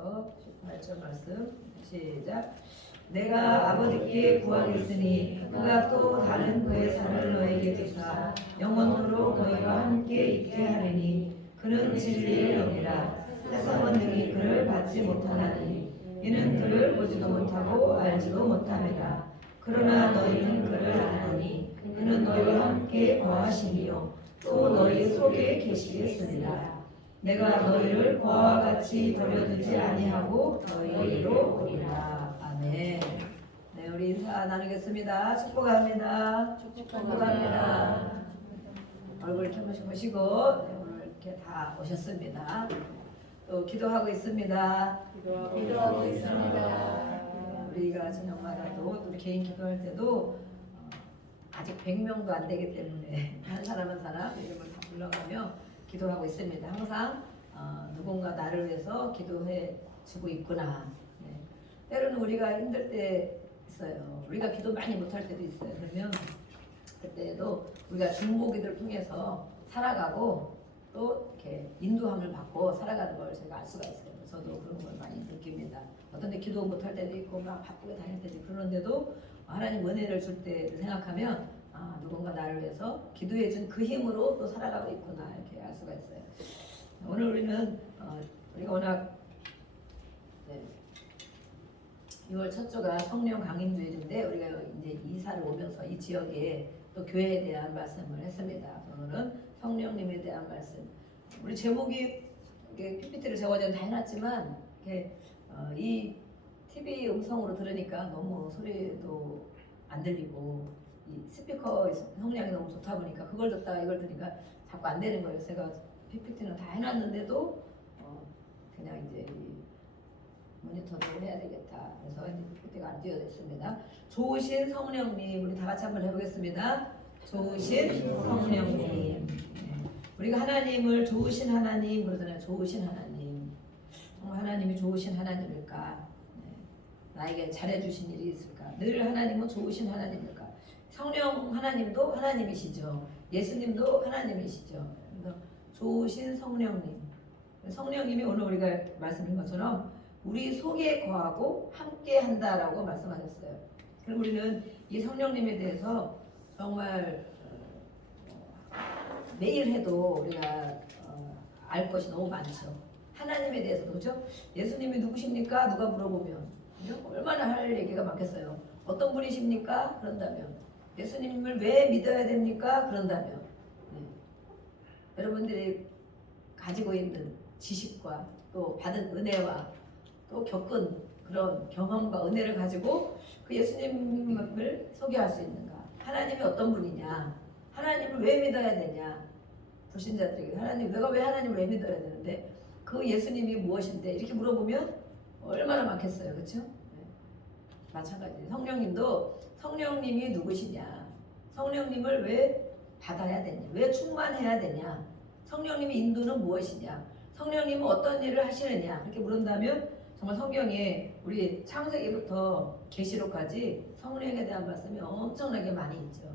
1절부터 18절 말씀 시작. 내가 아버지께 구하겠으니 그가 또 다른 그의 산을 너에게 주사 영원토록 너희와 함께 있게 하리니 그는 진리의 영이라 세상은 능히 그를 받지 못하나니 이는 그를 보지도 못하고 알지도 못함이라. 그러나 너희는 그를 아나니 그는 너희와 함께 거하시니요 또 너희 속에 계시겠으리라. 내가 너희를 고아와 같이 버려두지 아니하고 너희로 오리라. 아멘. 네, 우리 인사 나누겠습니다. 축복합니다. 축복합니다. 얼굴 이렇게 한번씩 보시고 네, 오늘 이렇게 다 오셨습니다. 또 기도하고 있습니다. 기도하고 있습니다. 우리가 저녁마다도 우리 개인 기도할 때도 아직 100명도 안 되기 때문에 한 사람 한 사람 이름을 다 불러가며 기도하고 있습니다. 항상 누군가 나를 위해서 기도해 주고 있구나. 네. 때로는 우리가 힘들 때 있어요. 우리가 기도 많이 못할 때도 있어요. 그러면 그때도 우리가 중보기도를 통해서 살아가고 또 이렇게 인도함을 받고 살아가는 걸 제가 알 수가 있어요. 저도 그런 걸 많이 느낍니다. 어떤 데 기도 못할 때도 있고 막 바쁘게 다닐 때도 있고 그런데도 하나님 은혜를 줄 때를 생각하면 누군가 나를 위해서 기도해 준 그 힘으로 또 살아가고 있구나 이렇게 알 수가 있어요. 오늘 우리는 우리가 워낙 6월 첫 주가 성령 강림주일인데 우리가 이제 이사를 오면서 이 지역에 또 교회에 대한 말씀을 했습니다. 오늘은 성령님에 대한 말씀. 우리 제목이 PPT를 제가 어제 다 해놨지만 이 TV 음성으로 들으니까 너무 소리도 안 들리고 이 스피커 성량이 너무 좋다 보니까 그걸 듣다가 이걸 들으니까 자꾸 안 되는 거예요. 제가 PPT는 다 해놨는데도 그냥 이제 모니터도 해야 되겠다. 그래서 이제 PPT가 안 띄어졌습니다. 좋으신 성령님, 우리 다 같이 한번 해보겠습니다. 좋으신 성령님. 우리가 하나님을 좋으신 하나님 그러잖아요. 좋으신 하나님. 하나님이 좋으신 하나님일까? 나에게 잘해주신 일이 있을까? 늘 하나님은 좋으신 하나님일까? 성령 하나님도 하나님이시죠. 예수님도 하나님이시죠. 그래서 좋으신 성령님. 성령님이 오늘 우리가 말씀드린 것처럼 우리 속에 거하고 함께 한다라고 말씀하셨어요. 그럼 우리는 이 성령님에 대해서 정말 매일 해도 우리가 알 것이 너무 많죠. 하나님에 대해서도 그렇죠? 예수님이 누구십니까? 누가 물어보면 얼마나 할 얘기가 많겠어요. 어떤 분이십니까? 그런다면 예수님을 왜 믿어야 됩니까? 그런다면 여러분들이 가지고 있는 지식과 또 받은 은혜와 또 겪은 그런 경험과 은혜를 가지고 그 예수님을 소개할 수 있는가? 하나님이 어떤 분이냐? 하나님을 왜 믿어야 되냐? 불신자들에게 내가 왜 하나님을 왜 믿어야 되는데 그 예수님이 무엇인데 이렇게 물어보면 얼마나 많겠어요, 그렇죠? 네. 마찬가지. 성령님이 누구시냐? 성령님을 왜 받아야 되냐? 왜 충만해야 되냐? 성령님의 인도는 무엇이냐? 성령님은 어떤 일을 하시느냐? 이렇게 물은다면 정말 성경에 우리 창세기부터 계시록까지 성령에 대한 말씀이 엄청나게 많이 있죠.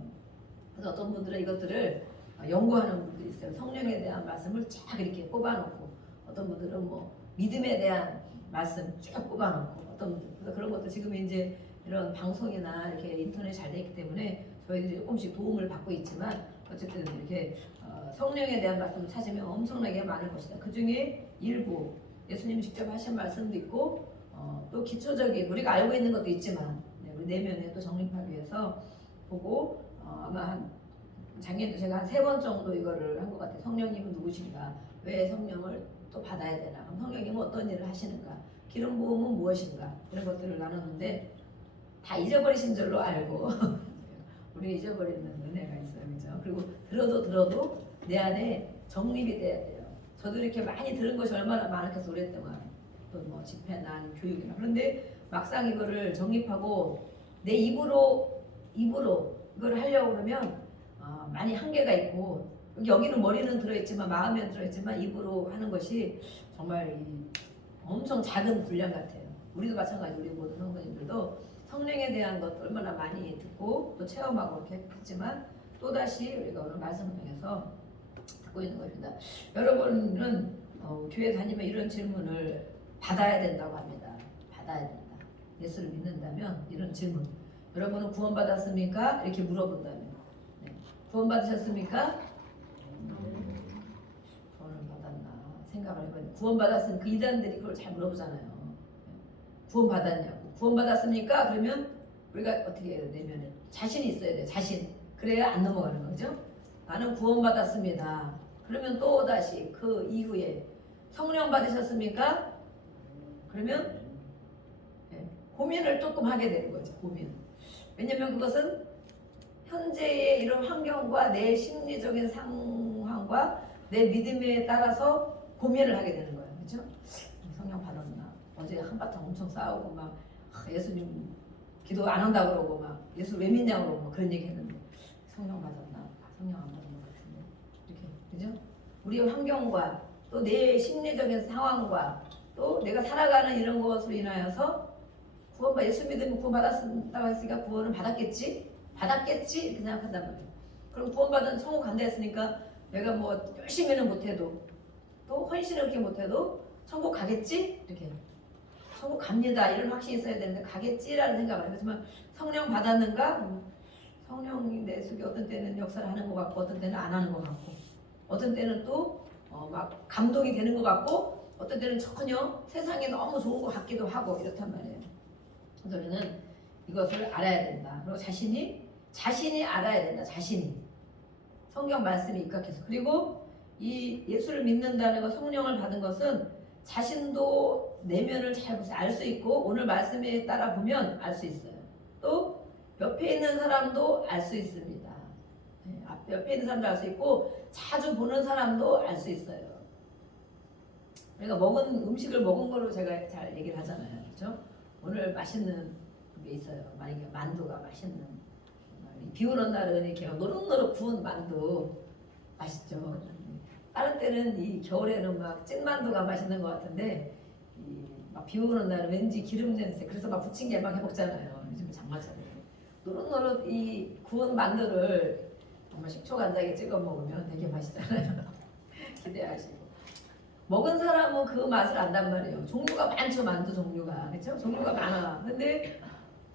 그래서 어떤 분들은 이것들을 연구하는 분들이 있어요. 성령에 대한 말씀을 쫙 이렇게 뽑아놓고 어떤 분들은 뭐 믿음에 대한 말씀 쭉 뽑아놓고 어떤 분들 그래서 그런 것도 지금 이제 이런 방송이나 이렇게 인터넷 잘 돼 있기 때문에 저희들이 조금씩 도움을 받고 있지만 어쨌든 이렇게 성령에 대한 말씀을 찾으면 엄청나게 많을 것이다. 그 중에 일부 예수님이 직접 하신 말씀도 있고 또 기초적인 우리가 알고 있는 것도 있지만 우리 내면에 또 정립하기 위해서 보고 아마 한 작년도 제가 한 3번 정도 이거를 한 것 같아요. 성령님은 누구신가? 왜 성령을 또 받아야 되나? 그럼 성령님은 어떤 일을 하시는가? 기름 부음은 무엇인가? 이런 것들을 나눴는데 다 잊어버리신 줄로 알고 우리 잊어버리는 은혜가 있어요, 그렇죠? 그리고 들어도 내 안에 정립이 돼야 돼요. 저도 이렇게 많이 들은 것이 얼마나 많았겠어 오랫동안 또 뭐 집회나 교육이나 그런데 막상 이거를 정립하고 내 입으로 이걸 하려고 그러면 많이 한계가 있고 여기는 머리는 들어있지만 마음에 들어있지만 입으로 하는 것이 정말 엄청 작은 분량 같아요. 우리도 마찬가지 우리 모든 성도님들도 성령에 대한 것 얼마나 많이 듣고 또 체험하고 이렇게 했지만 또다시 우리가 오늘 말씀을 통해서 듣고 있는 것입니다. 여러분은 교회 다니면 이런 질문을 받아야 된다고 합니다. 받아야 된다. 예수를 믿는다면 이런 질문. 여러분은 구원받았습니까? 이렇게 물어본다면 네. 구원받으셨습니까? 구원을 받았나 생각을 해봐요. 구원받았으면 그 이단들이 그걸 잘 물어보잖아요. 구원받았냐고. 구원받았습니까? 그러면 우리가 어떻게 해야 되면 자신이 있어야 돼요. 자신. 그래야 안 넘어가는 거죠. 나는 구원받았습니다. 그러면 또 다시 그 이후에 성령 받으셨습니까? 그러면 고민을 조금 하게 되는 거죠. 고민. 왜냐면 그것은 현재의 이런 환경과 내 심리적인 상황과 내 믿음에 따라서 고민을 하게 되는 거예요. 그렇죠? 성령 받았나? 어제 한바탕 엄청 싸우고 막 예수님 기도 안 한다고 그러고 막 예수 왜 믿냐고 그러고 막 그런 얘기 했는데 성령 받았나? 성령 안 받은 것 같은데 이렇게 그죠? 우리의 환경과 또 내 심리적인 상황과 또 내가 살아가는 이런 것으로 인하여서 예수 믿으면 구원 받았다고 했으니까 구원을 받았겠지 이렇게 생각한단 말이에요. 그럼 구원받은 천국 간다 했으니까 내가 뭐 열심히는 못해도 또 헌신을 그렇게 못해도 천국 가겠지 이렇게 천국 갑니다 이런 확신이 있어야 되는데 가겠지라는 생각을 해요. 그렇지만 성령 받았는가? 성령이 내 속에 어떤 때는 역사를 하는 것 같고 어떤 때는 안 하는 것 같고 어떤 때는 또 막 감동이 되는 것 같고 어떤 때는 전혀 세상에 너무 좋은 것 같기도 하고 이렇단 말이에요. 그래서 우리는 이것을 알아야 된다. 그리고 자신이 알아야 된다. 자신이 성경 말씀이 입각해서 그리고 이 예수를 믿는다는 것 성령을 받은 것은 자신도 내면을 잘 알 수 있고 오늘 말씀에 따라 보면 알 수 있어요. 또 옆에 있는 사람도 알 수 있습니다. 옆에 있는 사람도 알 수 있고 자주 보는 사람도 알 수 있어요. 우리가 먹은 음식을 먹은 걸로 제가 잘 얘기를 하잖아요. 그렇죠? 오늘 맛있는 게 있어요. 만약에 만두가 맛있는 비 오는 날은 이렇게 노릇노릇 구운 만두 맛있죠. 다른 때는 이 겨울에는 막 찐만두가 맛있는 것 같은데 막 비 오는 날은 왠지 기름 냄새 그래서 막 부침개 막 해먹잖아요. 요즘 장마철에 노릇노릇 이 구운 만두를 정말 식초 간장에 찍어 먹으면 되게 맛있잖아요. 기대하시고 먹은 사람은 그 맛을 안단 말이에요. 종류가 많죠. 만두 종류가 그렇죠? 종류가 많아. 근데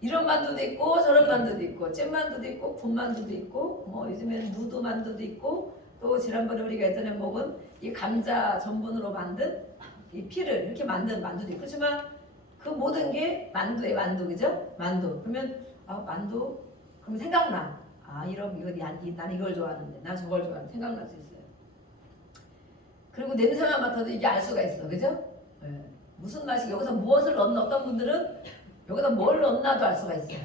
이런 만두도 있고 저런 만두도 있고 찐만두도 있고 군만두도 있고 요즘에는 누드 만두도 있고 또 지난번에 우리가 예전에 먹은 이 감자 전분으로 만든 이 피를 이렇게 만든 만두도 있고 그렇지만 그 모든 게 만두의 만두 그죠? 만두 그러면 만두 그럼 생각나 이거 난 이걸 좋아하는데 난 저걸 좋아하는데 생각날 수 있어요. 그리고 냄새만 맡아도 이게 알 수가 있어 그죠? 네. 무슨 맛이 여기서 무엇을 넣나 어떤 분들은 여기다 뭘 넣나도 알 수가 있어요.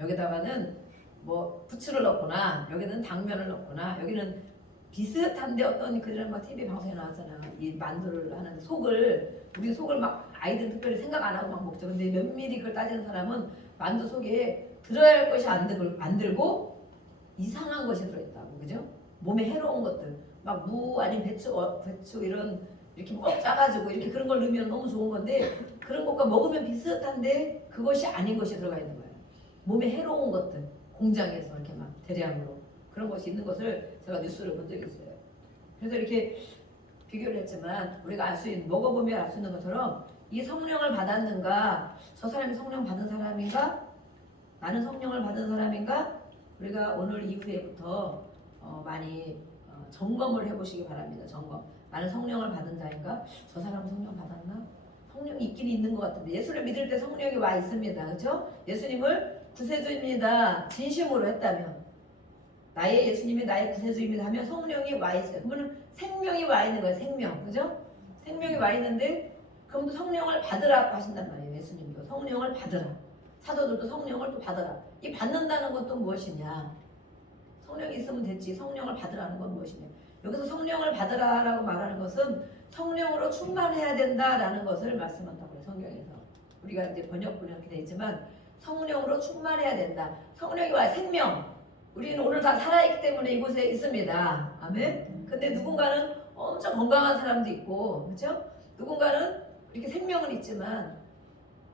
여기다가는 뭐 부추를 넣거나 여기는 당면을 넣거나 여기는 비슷한데 어떤 그들은 막 TV 방송에 나왔잖아요. 이 만두를 하는 우리 속을 막 아이들 특별히 생각 안 하고 막 먹죠. 근데 면밀히 그걸 따지는 사람은 만두 속에 들어야 할 것이 안 들고 이상한 것이 들어있다고 그죠? 몸에 해로운 것들 막 무 아니면 배추 이런 이렇게 막 짜가지고 이렇게 그런 걸 넣으면 너무 좋은 건데 그런 것과 먹으면 비슷한데 그것이 아닌 것이 들어가 있는 거예요. 몸에 해로운 것들 공장에서 이렇게 막 대량으로 그런 것이 있는 것을 제가 뉴스를 본 적이 있어요. 그래서 이렇게 비교를 했지만 우리가 먹어보면 알 수 있는 것처럼 이 성령을 받았는가 저 사람이 성령 받은 사람인가 나는 성령을 받은 사람인가 우리가 오늘 이후에부터 많이 점검을 해보시기 바랍니다. 점검. 나는 성령을 받은 자인가? 저 사람은 성령 받았나? 성령이 있긴 있는 것 같은데 예수를 믿을 때 성령이 와 있습니다. 그렇죠? 예수님을 구세주입니다. 진심으로 했다면 예수님이 나의 구세주입니다 하면 성령이 와 있어요. 그러면 생명이 와 있는 거예요. 생명. 그죠? 생명이 와 있는데 그럼 성령을 받으라고 하신단 말이에요. 예수님도 성령을 받으라. 사도들도 성령을 또 받으라. 이 받는다는 건 또 무엇이냐? 성령이 있으면 됐지. 성령을 받으라는 건 무엇이냐? 여기서 성령을 받으라라고 말하는 것은 성령으로 충만해야 된다라는 것을 말씀한다고 해요. 성경에서. 우리가 이제 번역본에 이렇게 되어 있지만 성령으로 충만해야 된다. 성령이 와 생명. 우리는 오늘 다 살아있기 때문에 이곳에 있습니다. 아멘. 근데 누군가는 엄청 건강한 사람도 있고, 그렇죠? 누군가는 이렇게 생명은 있지만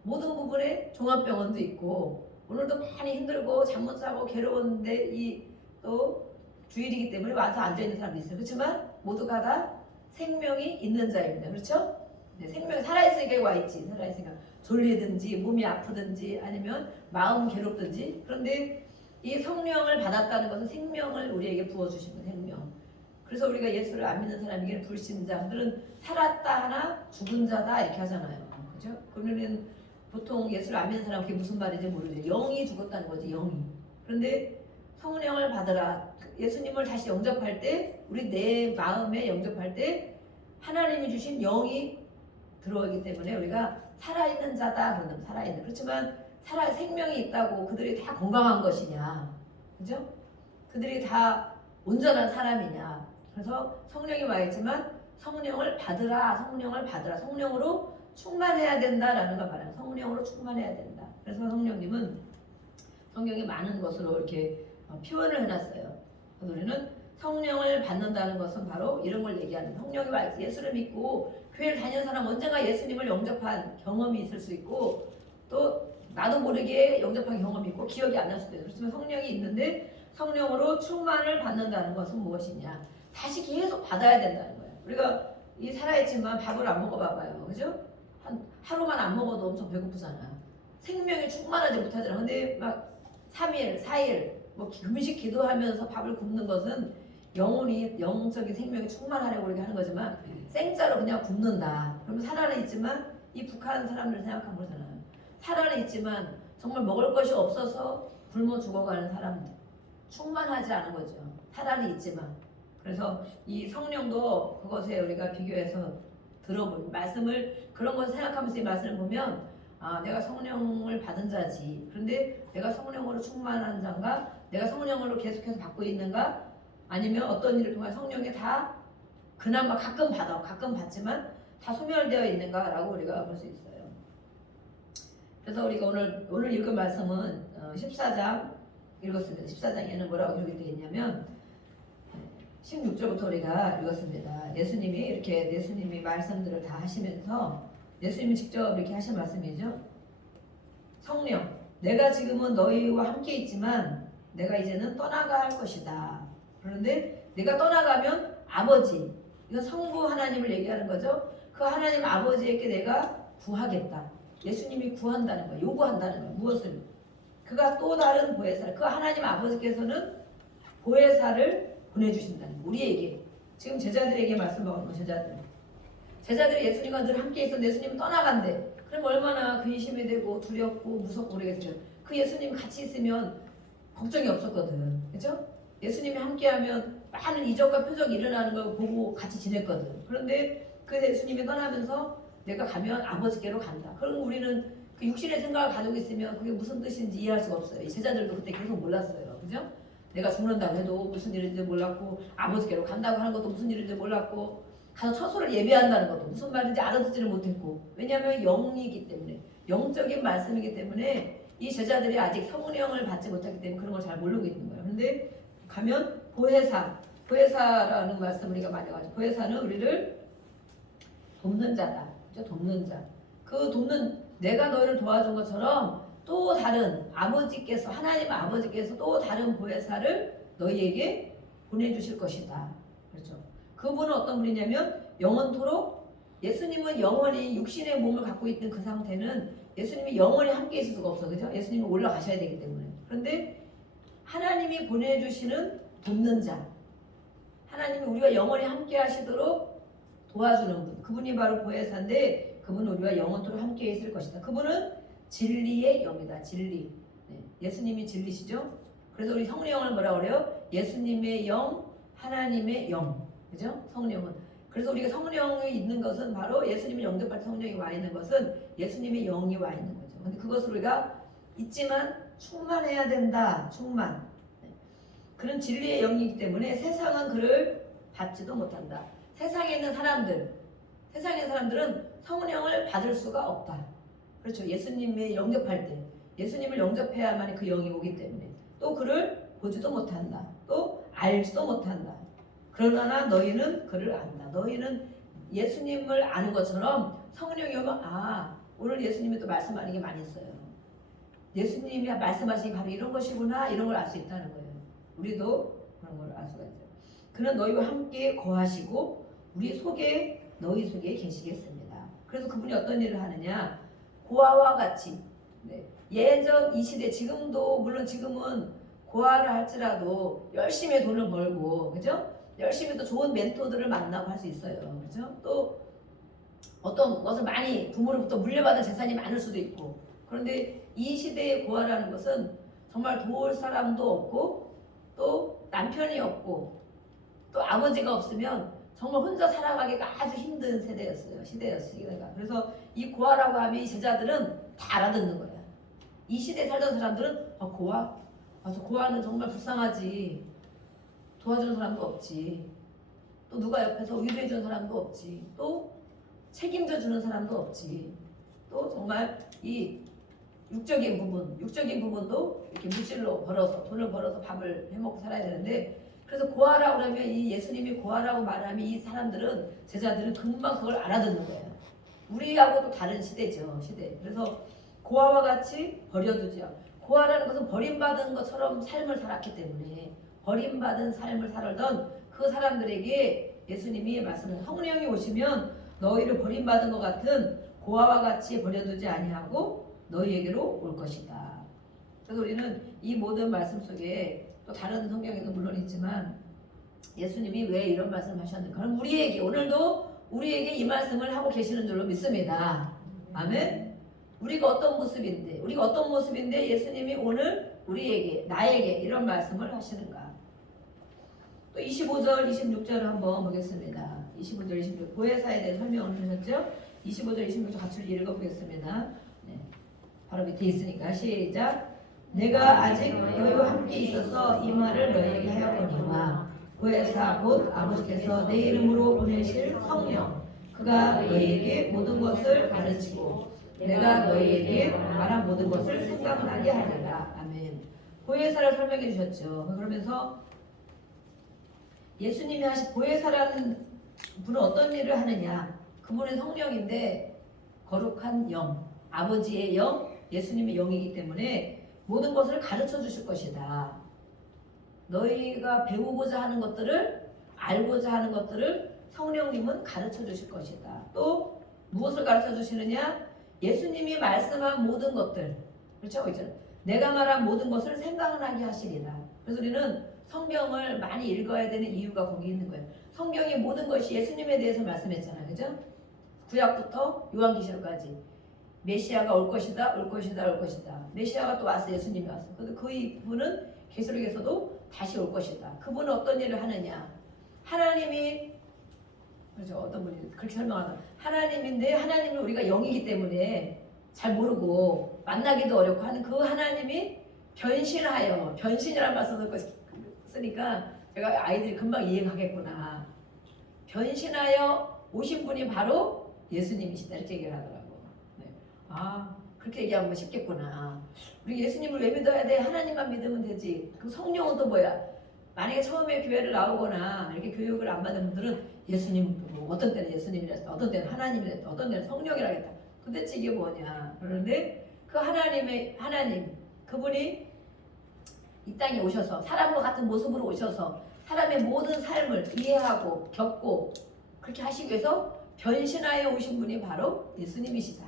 모든 부분에 종합병원도 있고 오늘도 많이 힘들고 잠 못 자고 괴로웠는데 또 주일이기 때문에 와서 앉아있는 사람도 있어요. 그렇지만 모두가 다 생명이 있는 자입니다. 그렇죠? 생명이 살아있으니까 와 있지. 살아있으니까 졸리든지 몸이 아프든지 아니면 마음 괴롭든지. 그런데 이 성령을 받았다는 것은 생명을 우리에게 부어주신 거예요. 생명. 그래서 우리가 예수를 안 믿는 사람에게는 불신자들은 살았다 하나 죽은 자다 이렇게 하잖아요. 그죠? 그러면 보통 예수를 안 믿는 사람 그게 무슨 말인지 모르죠. 영이 죽었다는 거지. 영이. 그런데 성령을 받으라. 예수님을 다시 영접할 때 우리 내 마음에 영접할 때 하나님이 주신 영이 들어오기 때문에 우리가 살아있는 자다. 그러면 살아있는. 그렇지만 생명이 있다고 그들이 다 건강한 것이냐. 그죠? 그들이 다 온전한 사람이냐. 그래서 성령이 와 있지만 성령을 받으라. 성령을 받으라. 성령으로 충만해야 된다라는 걸 말해요. 성령으로 충만해야 된다. 그래서 성령님은 성경에 많은 것으로 이렇게 표현을 해놨어요. 그래서 우리는 성령을 받는다는 것은 바로 이런 걸 얘기하는 성령이 와 있어. 예수를 믿고 교회를 다니는 사람 언젠가 예수님을 영접한 경험이 있을 수 있고 또 나도 모르게 영접한 경험이 있고 기억이 안 날 수도 있어요. 그렇지만 성령이 있는데 성령으로 충만을 받는다는 것은 무엇이냐? 다시 계속 받아야 된다는 거예요. 우리가 이 살아있지만 밥을 안 먹어봐봐요. 그죠? 하루만 안 먹어도 엄청 배고프잖아. 생명이 충만하지 못하잖아. 근데 막 3일, 4일 뭐 금식 기도하면서 밥을 굶는 것은 영혼이 영적인 생명이 충만하려고 그렇게 하는 거지만 생짜로 그냥 굶는다. 그러면 살아는 있지만 이 북한 사람들 생각하면 그러잖아요. 살아는 있지만 정말 먹을 것이 없어서 굶어 죽어가는 사람들. 충만하지 않은 거죠. 살아는 있지만. 그래서 이 성령도 그것에 우리가 비교해서 들어보면 말씀을 그런 걸 생각하면서 이 말씀을 보면 아 내가 성령을 받은 자지. 그런데 내가 성령으로 충만한 자인가? 내가 성령으로 계속해서 받고 있는가? 아니면 어떤 일을 통해 성령이 다 그나마 가끔 받아. 가끔 받지만 다 소멸되어 있는가라고 우리가 볼 수 있어요. 그래서 우리가 오늘 읽은 말씀은 14장 읽었습니다. 14장에는 뭐라고 기록이 되어 있냐면 16절부터 우리가 읽었습니다. 예수님이 말씀들을 다 하시면서 예수님이 직접 이렇게 하신 말씀이죠. 성령, 내가 지금은 너희와 함께 있지만 내가 이제는 떠나갈 것이다. 그런데 내가 떠나가면 아버지, 이건 성부 하나님을 얘기하는 거죠. 그 하나님 아버지에게 내가 구하겠다. 예수님이 구한다는 거예요. 요구한다는 거예요. 무엇을? 그가 또 다른 보혜사를, 그 하나님 아버지께서는 보혜사를 보내주신다는 거예요. 우리에게. 지금 제자들에게 말씀하는 거예요. 제자들이 예수님과 늘 함께 있었는데 예수님이 떠나간대. 그럼 얼마나 근심이 되고 두렵고 무섭고 그러겠어요. 그 예수님 같이 있으면 걱정이 없었거든. 그죠? 예수님이 함께하면 많은 이적과 표적이 일어나는 걸 보고 같이 지냈거든. 그런데 그 예수님이 떠나면서 내가 가면 아버지께로 간다. 그럼 우리는 그 육신의 생각을 가지고 있으면 그게 무슨 뜻인지 이해할 수가 없어요. 이 제자들도 그때 계속 몰랐어요. 그죠? 내가 죽는다고 해도 무슨 일인지 몰랐고 아버지께로 간다고 하는 것도 무슨 일인지 몰랐고 가서 처소를 예배한다는 것도 무슨 말인지 알아듣지를 못했고 왜냐하면 영이기 때문에 영적인 말씀이기 때문에 이 제자들이 아직 성령을 받지 못했기 때문에 그런 걸 잘 모르고 있는 거예요. 근데 가면 보혜사라는 말씀 우리가 많이 가지고 보혜사는 우리를 돕는 자다. 그죠? 돕는 자. 그 돕는 내가 너희를 도와준 것처럼 또 다른 아버지께서 하나님 아버지께서 또 다른 보혜사를 너희에게 보내주실 것이다. 그렇죠. 그분은 어떤 분이냐면 영원토록 예수님은 영원히 육신의 몸을 갖고 있는 그 상태는 예수님이 영원히 함께 있을 수가 없어. 그죠? 예수님이 올라가셔야 되기 때문에. 그런데 하나님이 보내주시는 돕는 자. 하나님이 우리와 영원히 함께 하시도록 도와주는 분. 그분이 바로 보혜사인데 그분은 우리와 영원토록 함께 있을 것이다. 그분은 진리의 영이다. 진리. 네. 예수님이 진리시죠? 그래서 우리 성령을 뭐라 그래요? 예수님의 영, 하나님의 영. 그죠? 성령은. 그래서 우리가 성령이 있는 것은 바로 예수님을 영접할 때 성령이 와 있는 것은 예수님의 영이 와 있는 거죠. 근데 그것을 우리가 있지만 충만해야 된다. 충만. 네. 그런 진리의 영이기 때문에 세상은 그를 받지도 못한다. 세상에 있는 사람들은 성령을 받을 수가 없다. 그렇죠. 예수님의 영접할 때 예수님을 영접해야만 그 영이 오기 때문에 또 그를 보지도 못한다. 또 알지도 못한다. 그러나 너희는 그를 안다. 너희는 예수님을 아는 것처럼 성령이 오면 오늘 예수님이 또 말씀하는 게 많이 있어요. 예수님이 말씀하신 게 바로 이런 것이구나 이런 걸 알 수 있다는 거예요. 우리도 그런 걸 알 수가 있어요. 그는 너희와 함께 거하시고 너희 속에 계시겠습니다. 그래서 그분이 어떤 일을 하느냐? 고아와 같이 네. 예전 이 시대 지금도 물론 지금은 고아를 할지라도 열심히 돈을 벌고 그죠? 열심히 또 좋은 멘토들을 만나고 할 수 있어요. 그죠? 또 어떤 것을 많이 부모로부터 물려받은 재산이 많을 수도 있고 그런데 이 시대의 고아라는 것은 정말 도울 사람도 없고 또 남편이 없고 또 아버지가 없으면 정말 혼자 살아가기가 아주 힘든 시대였어요. 그래서 이 고아라고 하면 이 제자들은 다 알아듣는 거야. 이 시대에 살던 사람들은 고아? 저 고아는 정말 불쌍하지. 도와주는 사람도 없지. 또 누가 옆에서 위로해주는 사람도 없지. 또 책임져주는 사람도 없지. 또 정말 이 육적인 부분도 이렇게 물질로 벌어서 돈을 벌어서 밥을 해먹고 살아야 되는데 그래서 고아라고 그러면 이 예수님이 고아라고 말하면 이 사람들은 제자들은 금방 그걸 알아듣는 거예요. 우리하고도 다른 시대죠. 그래서 고아와 같이 버려두죠. 고아라는 것은 버림받은 것처럼 삶을 살았기 때문에 버림받은 삶을 살던 그 사람들에게 예수님이 말씀하신 성령이 오시면 너희를 버림받은 것 같은 고아와 같이 버려두지 아니하고 너희에게로 올 것이다. 그래서 우리는 이 모든 말씀 속에 또 다른 성경에도 물론 있지만 예수님이 왜 이런 말씀을 하셨는가? 그럼 오늘도 우리에게 이 말씀을 하고 계시는 줄로 믿습니다. 아멘. 우리가 어떤 모습인데 예수님이 오늘 나에게 이런 말씀을 하시는가? 또 25절, 26절을 한번 보겠습니다. 25절, 26절 보혜사에 대해 설명을 주셨죠? 25절, 26절 같이 읽어보겠습니다. 네. 바로 밑에 있으니까 시작. 내가 아직 너희와 함께 있어서 이 말을 너희에게 하였거니와 보혜사 곧 아버지께서 내 이름으로 보내실 성령 그가 너희에게 모든 것을 가르치고 내가 너희에게 말한 모든 것을 생각나게 하리라. 아멘. 보혜사를 설명해 주셨죠. 그러면서 예수님이 하신 보혜사라는 분은 어떤 일을 하느냐? 그분은 성령인데 거룩한 영, 아버지의 영, 예수님의 영이기 때문에 모든 것을 가르쳐 주실 것이다. 너희가 배우고자 하는 것들을 알고자 하는 것들을 성령님은 가르쳐 주실 것이다. 또 무엇을 가르쳐 주시느냐? 예수님이 말씀한 모든 것들, 그렇죠? 이제 내가 말한 모든 것을 생각나게 하시리라. 그래서 우리는 성경을 많이 읽어야 되는 이유가 거기 있는 거예요. 성경의 모든 것이 예수님에 대해서 말씀했잖아요, 그죠? 구약부터 요한계시록까지 메시아가 올 것이다. 메시아가 또 왔어, 예수님이 왔어. 그런데 그분은 계시록에서도 다시 올 것이다. 그분은 어떤 일을 하느냐? 하나님이 그렇죠. 어떤 분이 그렇게 설명하다. 하나님인데 하나님을 우리가 영이기 때문에 잘 모르고 만나기도 어렵고 하는 그 하나님이 변신이라는 말씀을 쓰니까 제가 아이들이 금방 이해하겠구나. 변신하여 오신 분이 바로 예수님이시다 이렇게 얘기를 하더라고. 네. 그렇게 얘기하면 쉽겠구나. 우리 예수님을 왜 믿어야 돼? 하나님만 믿으면 되지. 그 성령은 또 뭐야? 만약에 처음에 교회를 나오거나 이렇게 교육을 안 받은 분들은 예수님 어떤 때는 예수님이랬다, 어떤 때는 하나님이랬다, 어떤 때는 성령이라겠다. 도대체 이게 뭐냐? 그런데 그 하나님 그분이 이 땅에 오셔서 사람과 같은 모습으로 오셔서 사람의 모든 삶을 이해하고 겪고 그렇게 하시기 위해서 변신하여 오신 분이 바로 예수님이시다.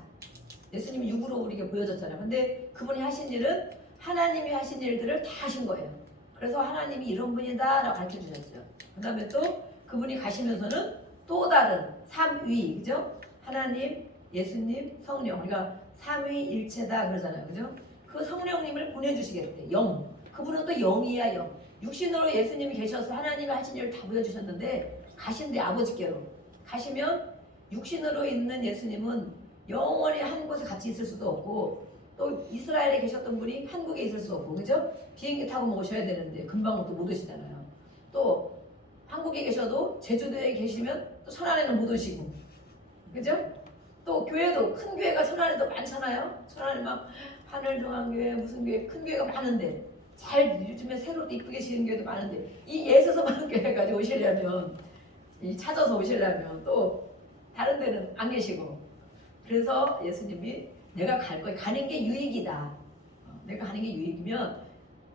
예수님이 육으로 우리에게 보여줬잖아요. 근데 그분이 하신 일은 하나님이 하신 일들을 다 하신 거예요. 그래서 하나님이 이런 분이다 라고 가르쳐 주셨죠. 그 다음에 또 그분이 가시면서는 또 다른 삼위, 그죠? 하나님, 예수님, 성령. 우리가 삼위일체다 그러잖아요. 그죠? 그 성령님을 보내주시겠대. 영. 그분은 또 영이야, 영. 육신으로 예수님이 계셔서 하나님이 하신 일을 다 보여주셨는데 가신대, 아버지께로. 가시면 육신으로 있는 예수님은 영원히 한 곳에 같이 있을 수도 없고 또 이스라엘에 계셨던 분이 한국에 있을 수 없고, 그죠? 비행기 타고 오셔야 되는데 금방 또 못 오시잖아요. 또 한국에 계셔도 제주도에 계시면 또 천안에는 못 오시고, 그죠? 또 교회도 큰 교회가 천안에도 많잖아요. 천안에 막 하늘중앙교회 무슨 교회 큰 교회가 많은데 요즘에 새로 이쁘게 지은 교회도 많은데 이 예수서만 교회까지 오시려면 찾아서 오시려면 또 다른 데는 안 계시고, 그래서 예수님이 내가 갈 거야. 가는 게 유익이다. 내가 가는 게 유익이면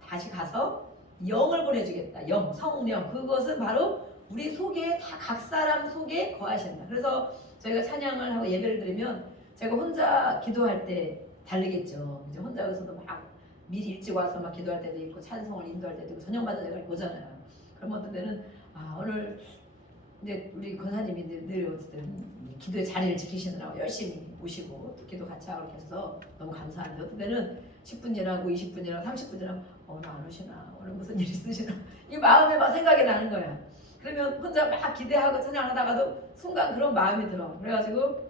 다시 가서 영을 보내주겠다. 영, 성령. 그것은 바로 우리 속에 다 각 사람 속에 거하신다. 그래서 저희가 찬양을 하고 예배를 드리면 제가 혼자 기도할 때 다르겠죠. 이제 혼자 여기서도 막 미리 일찍 와서 막 기도할 때도 있고 찬송을 인도할 때도 있고 저녁마다 제가 보잖아요. 그럼 어떤 때는 오늘 이제 우리 권사님이 늘 어쨌든 기도의 자리를 지키시느라고 열심히 모시고 또 기도 같이 하고 이렇게 해서 너무 감사한데 어떤 때는 10분 지나고 20분 지나고 30분 지나고 오늘 안 오시나 오늘 무슨 일 있으시나 이 마음에 막 생각이 나는 거야. 그러면 혼자 막 기대하고 찬양하다가도 순간 그런 마음이 들어. 그래가지고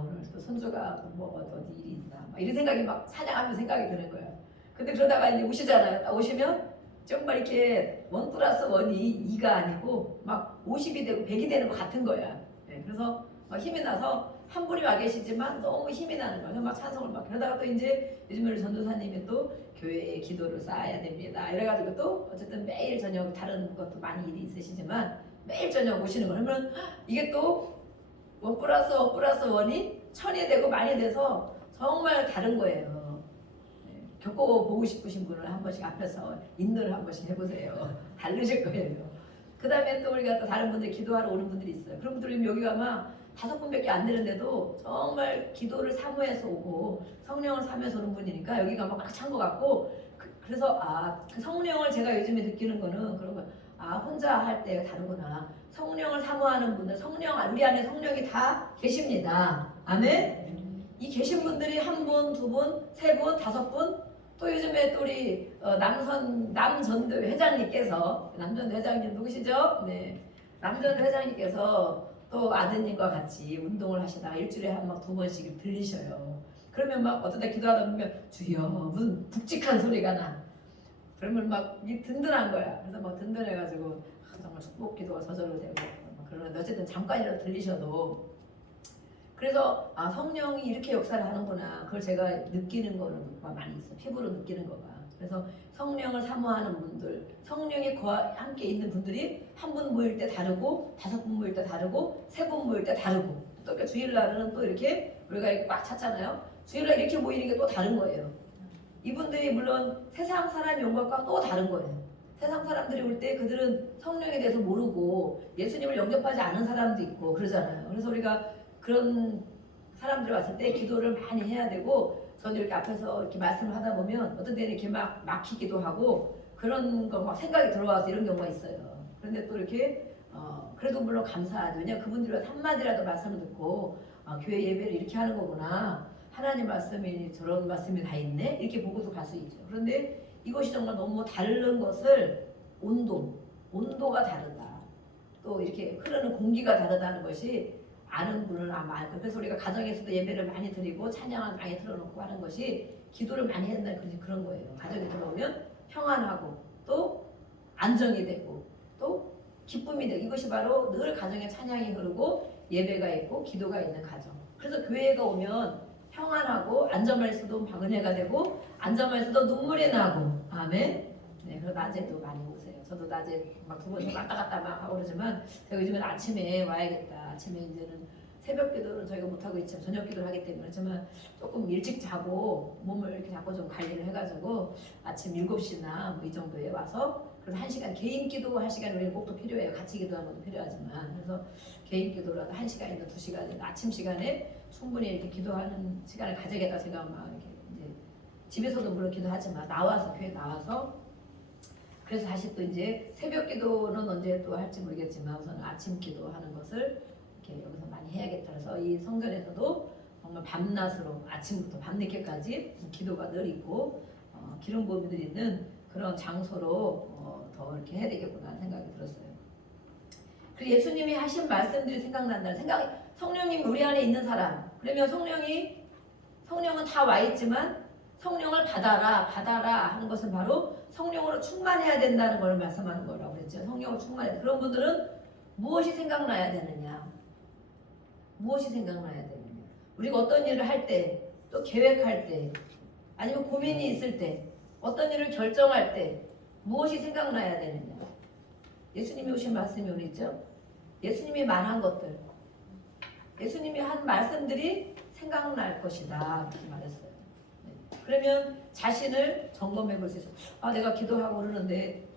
오늘 또 손주가 뭐 어디 일이 있나 막 이런 생각이 막 사냥하면 생각이 드는 거야. 근데 그러다가 이제 오시잖아요. 딱 오시면 정말 이렇게 1 플러스 1이 2가 아니고 막 50이 되고 100이 되는 것 같은 거야. 네, 그래서 막 힘이 나서 한 분이 와 계시지만 너무 힘이 나는 거야. 막 찬송을 막 그러다가 또 이제 요즘에 전도사님이 또 교회에 기도를 쌓아야 됩니다. 이래가지고 또 어쨌든 매일 저녁 다른 것도 많이 일이 있으시지만 매일 저녁 오시는 거 그러면 이게 또 1 플러스 1 플러스 1이 1000이 되고 많이 돼서 정말 다른 거예요. 겪어보고 싶으신 분을 한 번씩 앞에서 인도를 한 번씩 해보세요. 다르실 거예요. 그 다음에 또 우리가 또 다른 분들 기도하러 오는 분들이 있어요. 그런 분들이 여기 가면 5분밖에 안 되는데도 정말 기도를 사모해서 오고 성령을 사모해서 오는 분이니까 여기가 막 찬 것 같고 그래서 그 성령을 제가 요즘에 느끼는 거는 그런 거 혼자 할 때가 다르구나. 성령을 사모하는 분들 우리 안에 성령이 다 계십니다. 아멘. 이 계신 분들이 1분, 2분, 3분, 5분 또 요즘에 또 우리 남전도 회장님께서 남전도 회장님 누구시죠? 네, 남전도 회장님께서 또 아드님과 같이 운동을 하시다가 일주일에 한 2번씩 들리셔요. 그러면 막 어떤 때 기도하다 보면 주여 무슨 묵직한 소리가 나. 그러면 막 든든한 거야. 그래서 막 든든해가지고 정말 축복 기도가 저절로 되고 그러는데 어쨌든 잠깐이라도 들리셔도 그래서 성령이 이렇게 역사를 하는구나. 그걸 제가 느끼는 거는 많이 있어. 피부로 느끼는 거가. 그래서 성령을 사모하는 분들, 성령이 함께 있는 분들이 1분 모일 때 다르고 5분 모일 때 다르고 3분 모일 때 다르고 또 그러니까 주일날은 또 이렇게 우리가 꽉 찼잖아요. 주일날 이렇게 모이는 게 또 다른 거예요. 이분들이 물론 세상 사람이 온 것과 또 다른 거예요. 세상 사람들이 올 때 그들은 성령에 대해서 모르고 예수님을 영접하지 않은 사람도 있고 그러잖아요. 그래서 우리가 그런 사람들이 왔을 때 기도를 많이 해야 되고 저는 이렇게 앞에서 이렇게 말씀을 하다 보면 어떤 때는 이렇게 막 막히기도 하고 그런 거 막 생각이 들어와서 이런 경우가 있어요. 그런데 또 이렇게 그래도 물론 감사하죠. 왜냐면 그분들이 한마디라도 말씀을 듣고 교회 예배를 이렇게 하는 거구나. 하나님 말씀이 저런 말씀이 다 있네. 이렇게 보고도 갈 수 있죠. 그런데 이것이 정말 너무 다른 것을 온도가 다르다. 또 이렇게 흐르는 공기가 다르다는 것이 아는 분은 아마 알 거예요. 그래서 우리가 가정에서도 예배를 많이 드리고 찬양을 많이 틀어놓고 하는 것이 기도를 많이 한다는 그런 거예요. 가정에 들어오면 평안하고 또 안정이 되고 또 기쁨이 되고 이것이 바로 늘 가정에 찬양이 흐르고 예배가 있고 기도가 있는 가정. 그래서 교회가 오면 평안하고 안전할수도 은혜가 되고 안전할수도 눈물이 나고 아멘. 네, 그리고 낮에도 많이 오세요. 저도 낮에 막 2번씩 왔다 갔다 막 하고 그러지만 제가 요즘엔 아침에 와야겠다. 아침에 이제는 새벽 기도는 저희가 못하고 있지만 저녁 기도를 하기 때문에 그렇지만 조금 일찍 자고 몸을 이렇게 자꾸 좀 관리를 해가지고 아침 7시나 뭐 이 정도에 와서 그래서 1시간 개인 기도 1시간 우리는 꼭 또 필요해요. 같이 기도하는 것도 필요하지만 그래서 개인 기도라도 1시간이나 2시간 아침 시간에 충분히 이렇게 기도하는 시간을 가져야겠다 제가 막 이렇게 이제 집에서도 물론 기도하지만 나와서 교회 나와서 그래서 다시 또 이제 새벽 기도는 언제 또 할지 모르겠지만 우선 아침 기도하는 것을 이렇게 여기서 많이 해야겠다. 그래서 이 성전에서도 정말 밤낮으로 아침부터 밤늦게까지 기도가 늘 있고 기름 부음들 있는 그런 장소로 더 이렇게 해야 되겠구나 생각이 들었어요. 그리고 예수님이 하신 말씀들이 생각난다는 생각. 성령님 우리 안에 있는 사람. 그러면 성령은 다 와 있지만 성령을 받아라 하는 것은 바로 성령으로 충만해야 된다는 걸 말씀하는 거라고 그랬죠. 성령으로 충만해야. 그런 분들은 무엇이 생각나야 되느냐? 무엇이 생각나야 되느냐? 우리가 어떤 일을 할 때, 또 계획할 때, 아니면 고민이 있을 때, 어떤 일을 결정할 때 무엇이 생각나야 되느냐? 예수님이 오신 말씀이 오늘 있죠. 예수님이 말한 것들, 예수님이 한 말씀들이 생각날 것이다 그렇게 말했어요. 그러면 자신을 점검해 볼 수 있어요. 내가 기도하고 그러는데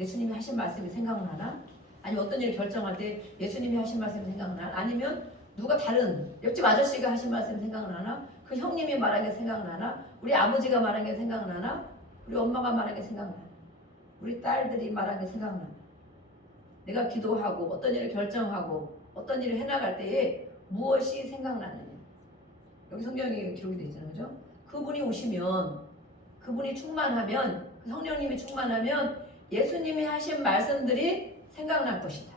예수님이 하신 말씀이 생각나나? 아니면 어떤 일을 결정할 때 예수님이 하신 말씀이 생각나? 아니면 누가 다른 옆집 아저씨가 하신 말씀이 생각나나? 그 형님이 말한 게 생각나나? 우리 아버지가 말한 게 생각나나? 우리 엄마가 말한 게 생각나나? 우리 딸들이 말한 게 생각나나? 내가 기도하고 어떤 일을 결정하고 어떤 일을 해나갈 때에 무엇이 생각나느냐? 여기 성경에 기록이 되어 있잖아요. 그죠? 그분이 오시면, 그분이 충만하면, 그 성령님이 충만하면 예수님이 하신 말씀들이 생각날 것이다.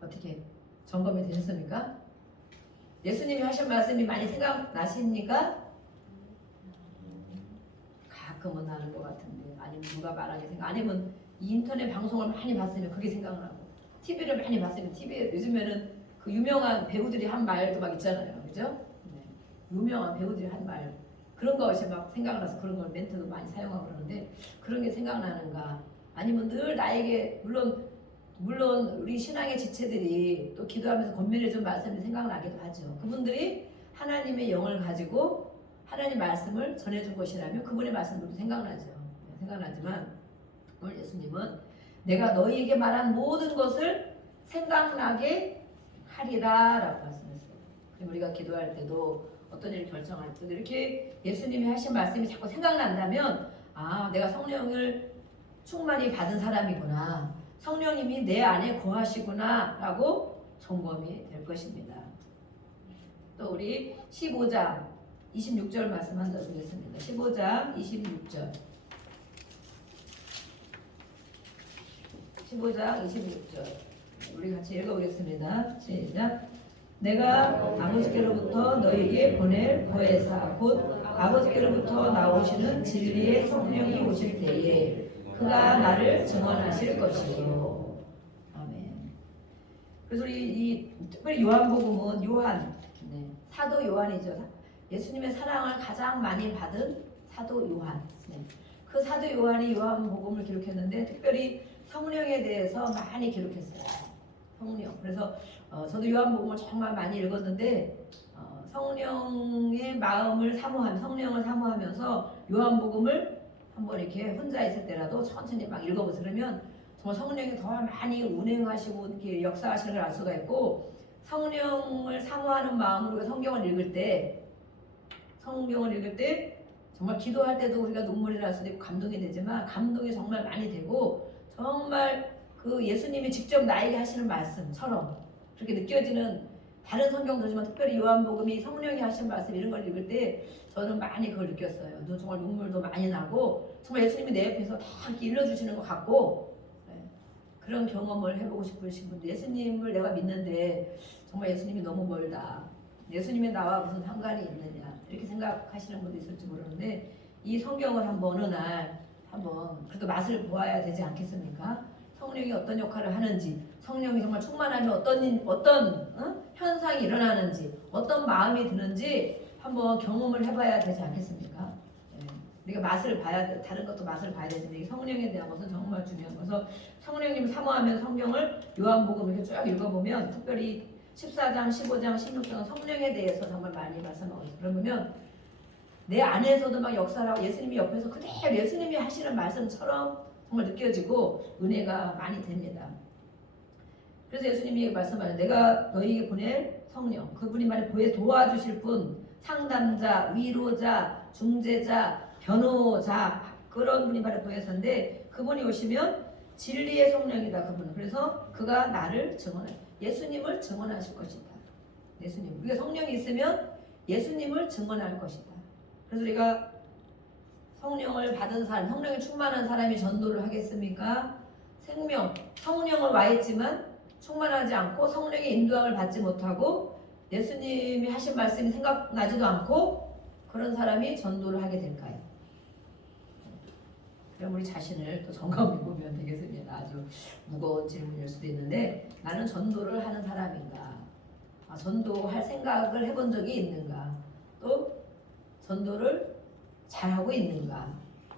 어떻게 점검이 되셨습니까? 예수님이 하신 말씀이 많이 생각나십니까? 가끔은 나는 것 같은데, 아니면 누가 말한 게 생각, 아니면 이 인터넷 방송을 많이 봤으면 그게 생각나고, TV를 많이 봤으면 TV에 요즘에는 그 유명한 배우들이 한 말도 막 있잖아요. 그죠? 네. 유명한 배우들이 한 말, 그런 것이 막 생각나서 그런 걸 멘트도 많이 사용하고 그러는데, 그런 게 생각나는가? 아니면 늘 나에게, 물론 우리 신앙의 지체들이 또 기도하면서 권면해준 말씀이 생각나기도 하죠. 그분들이 하나님의 영을 가지고 하나님 말씀을 전해준 것이라면 그분의 말씀도 생각나죠. 생각나지만 오늘 예수님은 내가 너희에게 말한 모든 것을 생각나게 하리라 라고 말씀했어요. 그럼 우리가 기도할 때도 어떤 일을 결정할 때도 이렇게 예수님이 하신 말씀이 자꾸 생각난다면, 아, 내가 성령을 충만히 받은 사람이구나, 성령님이 내 안에 거하시구나 라고 점검이 될 것입니다. 또 우리 15장 26절 말씀 한번 보겠습니다. 15장 26절. 15장 26절. 우리 같이 읽어보겠습니다. 시작. 내가 아버지께로부터 너희에게 보낼 보혜사 곧 아버지께로부터 나오시는 진리의 성령이 오실 때에 그가 나를 증언하실 것이요. 아멘. 그래서 우리 특별히 요한복음은 사도 요한이죠. 예수님의 사랑을 가장 많이 받은 사도 요한. 그 사도 요한이 요한복음을 기록했는데 특별히 성령에 대해서 많이 기록했어요. 성령. 그래서 저도 요한복음을 정말 많이 읽었는데 성령의 마음을 사모하며 성령을 사모하면서 요한복음을 한번 이렇게 혼자 있을 때라도 천천히 막 읽어보세요. 그러면 정말 성령이 더 많이 운행하시고 이렇게 역사하시는 걸 알 수가 있고, 성령을 사모하는 마음으로 성경을 읽을 때 정말 기도할 때도 우리가 눈물이 날 수도 있고 감동이 되지만 감동이 정말 많이 되고, 정말 그 예수님이 직접 나에게 하시는 말씀처럼 그렇게 느껴지는 다른 성경도지만 특별히 요한복음이 성령이 하신 말씀 이런 걸 읽을 때 저는 많이 그걸 느꼈어요. 정말 눈물도 많이 나고 정말 예수님이 내 옆에서 다 이렇게 일러주시는 것 같고, 그런 경험을 해보고 싶으신 분들, 예수님을 내가 믿는데 정말 예수님이 너무 멀다, 예수님이 나와 무슨 상관이 있느냐 이렇게 생각하시는 분도 있을지 모르는데, 이 성경을 어느 날 한번 그래도 맛을 보아야 되지 않겠습니까? 성령이 어떤 역할을 하는지, 성령이 정말 충만하면 어떤 현상이 일어나는지, 어떤 마음이 드는지 한번 경험을 해봐야 되지 않겠습니까? 우리가 맛을 봐야 돼. 다른 것도 맛을 봐야 되는데 이 성령에 대한 것은 정말 중요한 거서, 성령님 사모하면 성경을 요한복음 이렇게 쭉 읽어보면 특별히 14장, 15장, 16장은 성령에 대해서 정말 많이 말씀하고 있어요. 그러면 내 안에서도 막 역사를 하고 예수님이 옆에서 그대로 예수님이 하시는 말씀처럼 정말 느껴지고 은혜가 많이 됩니다. 그래서 예수님이 말씀하는, 내가 너희에게 보낼 성령, 그분이 말해 도와주실 분, 상담자, 위로자, 중재자, 변호자, 그런 분이 바로 보혜사인데, 그분이 오시면 진리의 성령이다. 그분은. 그래서 그가 나를 증언할, 예수님을 증언하실 것이다. 예수님. 우리가 성령이 있으면 예수님을 증언할 것이다. 그래서 우리가 성령을 받은 사람, 성령이 충만한 사람이 전도를 하겠습니까? 성령을 와있지만 충만하지 않고 성령의 인도함을 받지 못하고 예수님이 하신 말씀이 생각나지도 않고 그런 사람이 전도를 하게 될까요? 그럼 우리 자신을 또 점검해 보면 되겠습니다. 아주 무거운 질문일 수도 있는데, 나는 전도를 하는 사람인가? 전도할 생각을 해본 적이 있는가? 또 전도를 잘하고 있는가?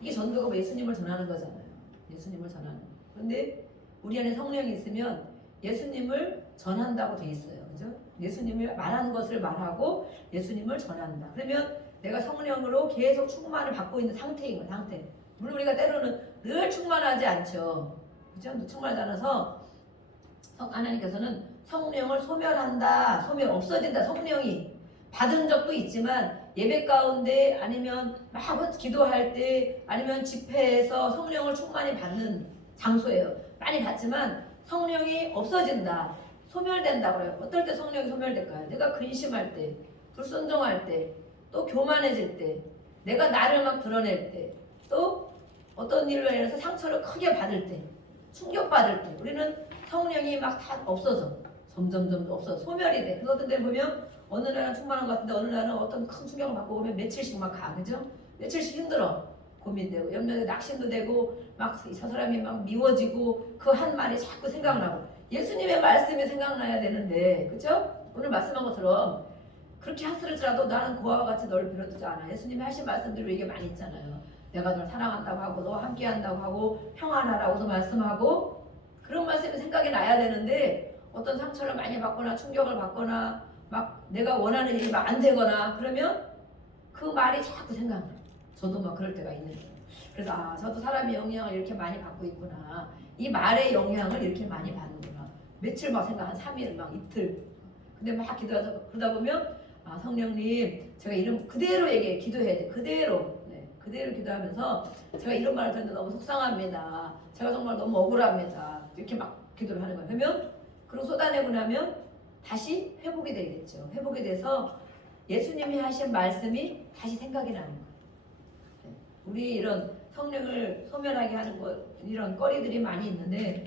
이게 전도가 뭐 예수님을 전하는 거잖아요. 예수님을 전하는 거. 그런데 우리 안에 성령이 있으면 예수님을 전한다고 돼 있어요. 그죠? 예수님이 말하는 것을 말하고 예수님을 전한다. 그러면 내가 성령으로 계속 충만을 받고 있는 상태인 거예요. 상태. 물론 우리가 때로는 늘 충만하지 않죠. 그죠? 충만하지 않아서 하나님께서는 성령을 소멸한다, 소멸 없어진다. 성령이 받은 적도 있지만 예배 가운데 아니면 막 기도할 때 아니면 집회에서 성령을 충만히 받는 장소예요. 많이 받지만 성령이 없어진다, 소멸된다고 해요. 어떨 때 성령이 소멸될까요? 내가 근심할 때, 불순종할 때, 또 교만해질 때, 내가 나를 막 드러낼 때, 또 어떤 일로 인해서 상처를 크게 받을 때, 충격받을 때 우리는 성령이 막 다 없어져. 점점 없어져. 소멸이 돼. 그래서 어떤 때 보면 어느 날은 충만한 것 같은데 어느 날은 어떤 큰 충격을 받고 오면 며칠씩 막 가. 그죠? 며칠씩 힘들어. 고민되고 염려되고 낙심도 되고 막 저 사람이 막 미워지고 그 한 말이 자꾸 생각나고 예수님의 말씀이 생각나야 되는데 그죠? 오늘 말씀한 것처럼 그렇게 하스를지라도 나는 그와 같이 너를 빌어주지 않아. 예수님이 하신 말씀들이 이게 많이 있잖아요. 내가 널 사랑한다고 하고 너 함께 한다고 하고 평안하라고도 말씀하고 그런 말씀이 생각이 나야 되는데 어떤 상처를 많이 받거나 충격을 받거나 막 내가 원하는 일이 막 안 되거나 그러면 그 말이 자꾸 생각나. 저도 막 그럴 때가 있는 거예요. 그래서 저도 사람의 영향을 이렇게 많이 받고 있구나. 이 말의 영향을 이렇게 많이 받는구나. 며칠 막 생각, 한 3일, 막 이틀. 근데 막 기도해서 그러다 보면 성령님 제가 이런 그대로 얘기해. 기도해야 돼. 그대로. 네, 그대로 기도하면서 제가 이런 말을 듣는데 너무 속상합니다. 제가 정말 너무 억울합니다. 이렇게 막 기도를 하는 거예요. 그러면 그리고 쏟아내고 나면 다시 회복이 되겠죠. 회복이 돼서 예수님이 하신 말씀이 다시 생각이 나는 거예요. 우리 이런 성령을 소멸하게 하는 이런 거리들이 많이 있는데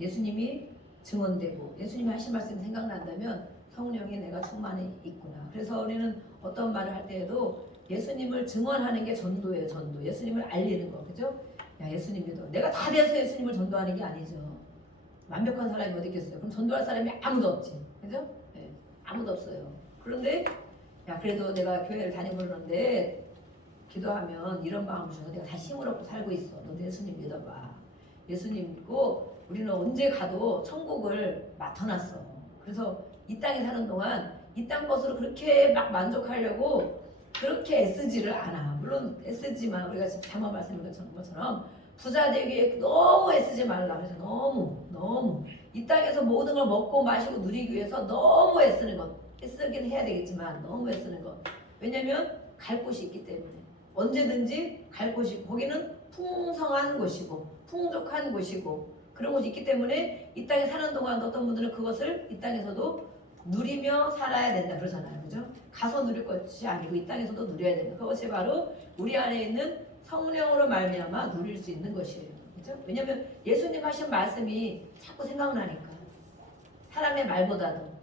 예수님이 증언되고 예수님이 하신 말씀이 생각난다면 성령이 내가 충만히 있구나. 그래서 우리는 어떤 말을 할 때에도 예수님을 증언하는 게 전도예요. 전도. 예수님을 알리는 거. 그죠? 야, 예수님 믿어. 내가 다 돼서 예수님을 전도하는 게 아니죠. 완벽한 사람이 어디 있겠어요? 그럼 전도할 사람이 아무도 없지. 그죠? 네, 아무도 없어요. 그런데 야, 그래도 내가 교회를 다니고 그러는데 기도하면 이런 마음을 주셔서 내가 다시 힘을 얻고 살고 있어. 너도 예수님 믿어봐. 예수님 믿고 우리는 언제 가도 천국을 맡아놨어. 그래서 이 땅에 사는 동안 이 땅 것으로 그렇게 막 만족하려고 그렇게 애쓰지를 않아. 물론 애쓰지만 우리가 지금 장마 말씀인 것처럼 부자 되기에 너무 애쓰지 말라. 그래서 너무 이 땅에서 모든 걸 먹고 마시고 누리기 위해서 너무 애쓰는 것. 애쓰긴 해야 되겠지만 너무 애쓰는 것. 왜냐면 갈 곳이 있기 때문에 언제든지 갈 곳이 있고 거기는 풍성한 곳이고 풍족한 곳이고 그런 곳이 있기 때문에 이 땅에 사는 동안 어떤 분들은 그것을 이 땅에서도 누리며 살아야 된다 그러잖아요. 그죠? 가서 누릴 것이 아니고 이 땅에서도 누려야 된다. 그것이 바로 우리 안에 있는 성령으로 말미암아 누릴 수 있는 것이에요. 그죠? 왜냐하면 예수님 하신 말씀이 자꾸 생각나니까 사람의 말보다도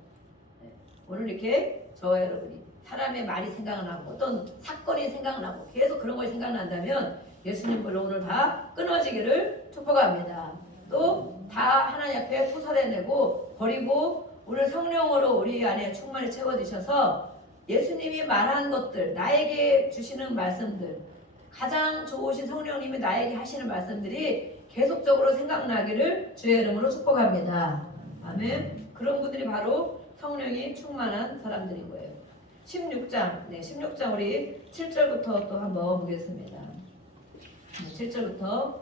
오늘 이렇게 저와 여러분이 사람의 말이 생각나고 어떤 사건이 생각나고 계속 그런 것이 생각난다면 예수님 불로 오늘 다 끊어지기를 축복합니다. 또 다 하나님 앞에 후설해내고 버리고 오늘 성령으로 우리 안에 충만히 채워지셔서 예수님이 말한 것들 나에게 주시는 말씀들 가장 좋으신 성령님이 나에게 하시는 말씀들이 계속적으로 생각나기를 주의 이름으로 축복합니다. 아멘. 그런 분들이 바로 성령이 충만한 사람들인 거예요. 16장, 16장 우리 7절부터 또 한번 보겠습니다. 7절부터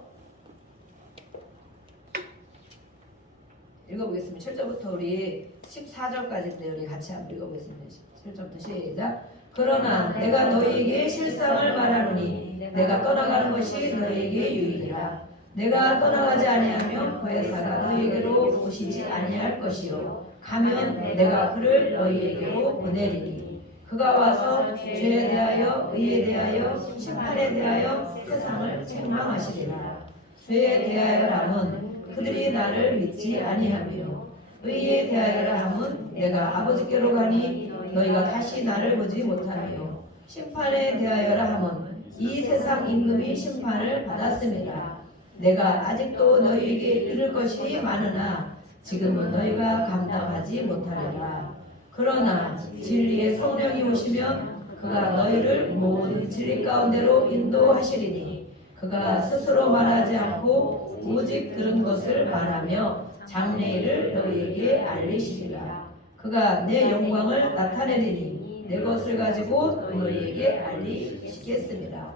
읽어보겠습니다. 7절부터 우리 14절까지인데 우리 같이 한번 읽어보겠습니다. 7절부터 시작. 그러나 내가 너희에게 실상을 말하노니 내가 떠나가는 것이 너희에게 유익이라. 내가 떠나가지 아니하면 보혜사가 너희에게로 오시지 아니할 것이요 가면 내가 그를 너희에게로 보내리니 그가 와서 죄에 대하여 의에 대하여 심판에 대하여 세상을 책망하시리라. 죄에 대하여라 함은 그들이 나를 믿지 아니하며 의에 받아야 함은 내가 아버지께로 가니 너희가 다시 나를 보지 못하며 심판에 대하여라 함은 이 세상 임금이 심판을 받았습니다. 내가 아직도 너희에게 이를 것이 많으나 지금은 너희가 감당하지 못하리라. 그러나 진리의 성령이 오시면 그가 너희를 모든 진리 가운데로 인도하시리니 그가 스스로 말하지 않고 오직 들은 것을 말하며 장래일을 너희에게 알리시리라. 그가 내 영광을 나타내리니 내 것을 가지고 너희에게 알리시겠습니다.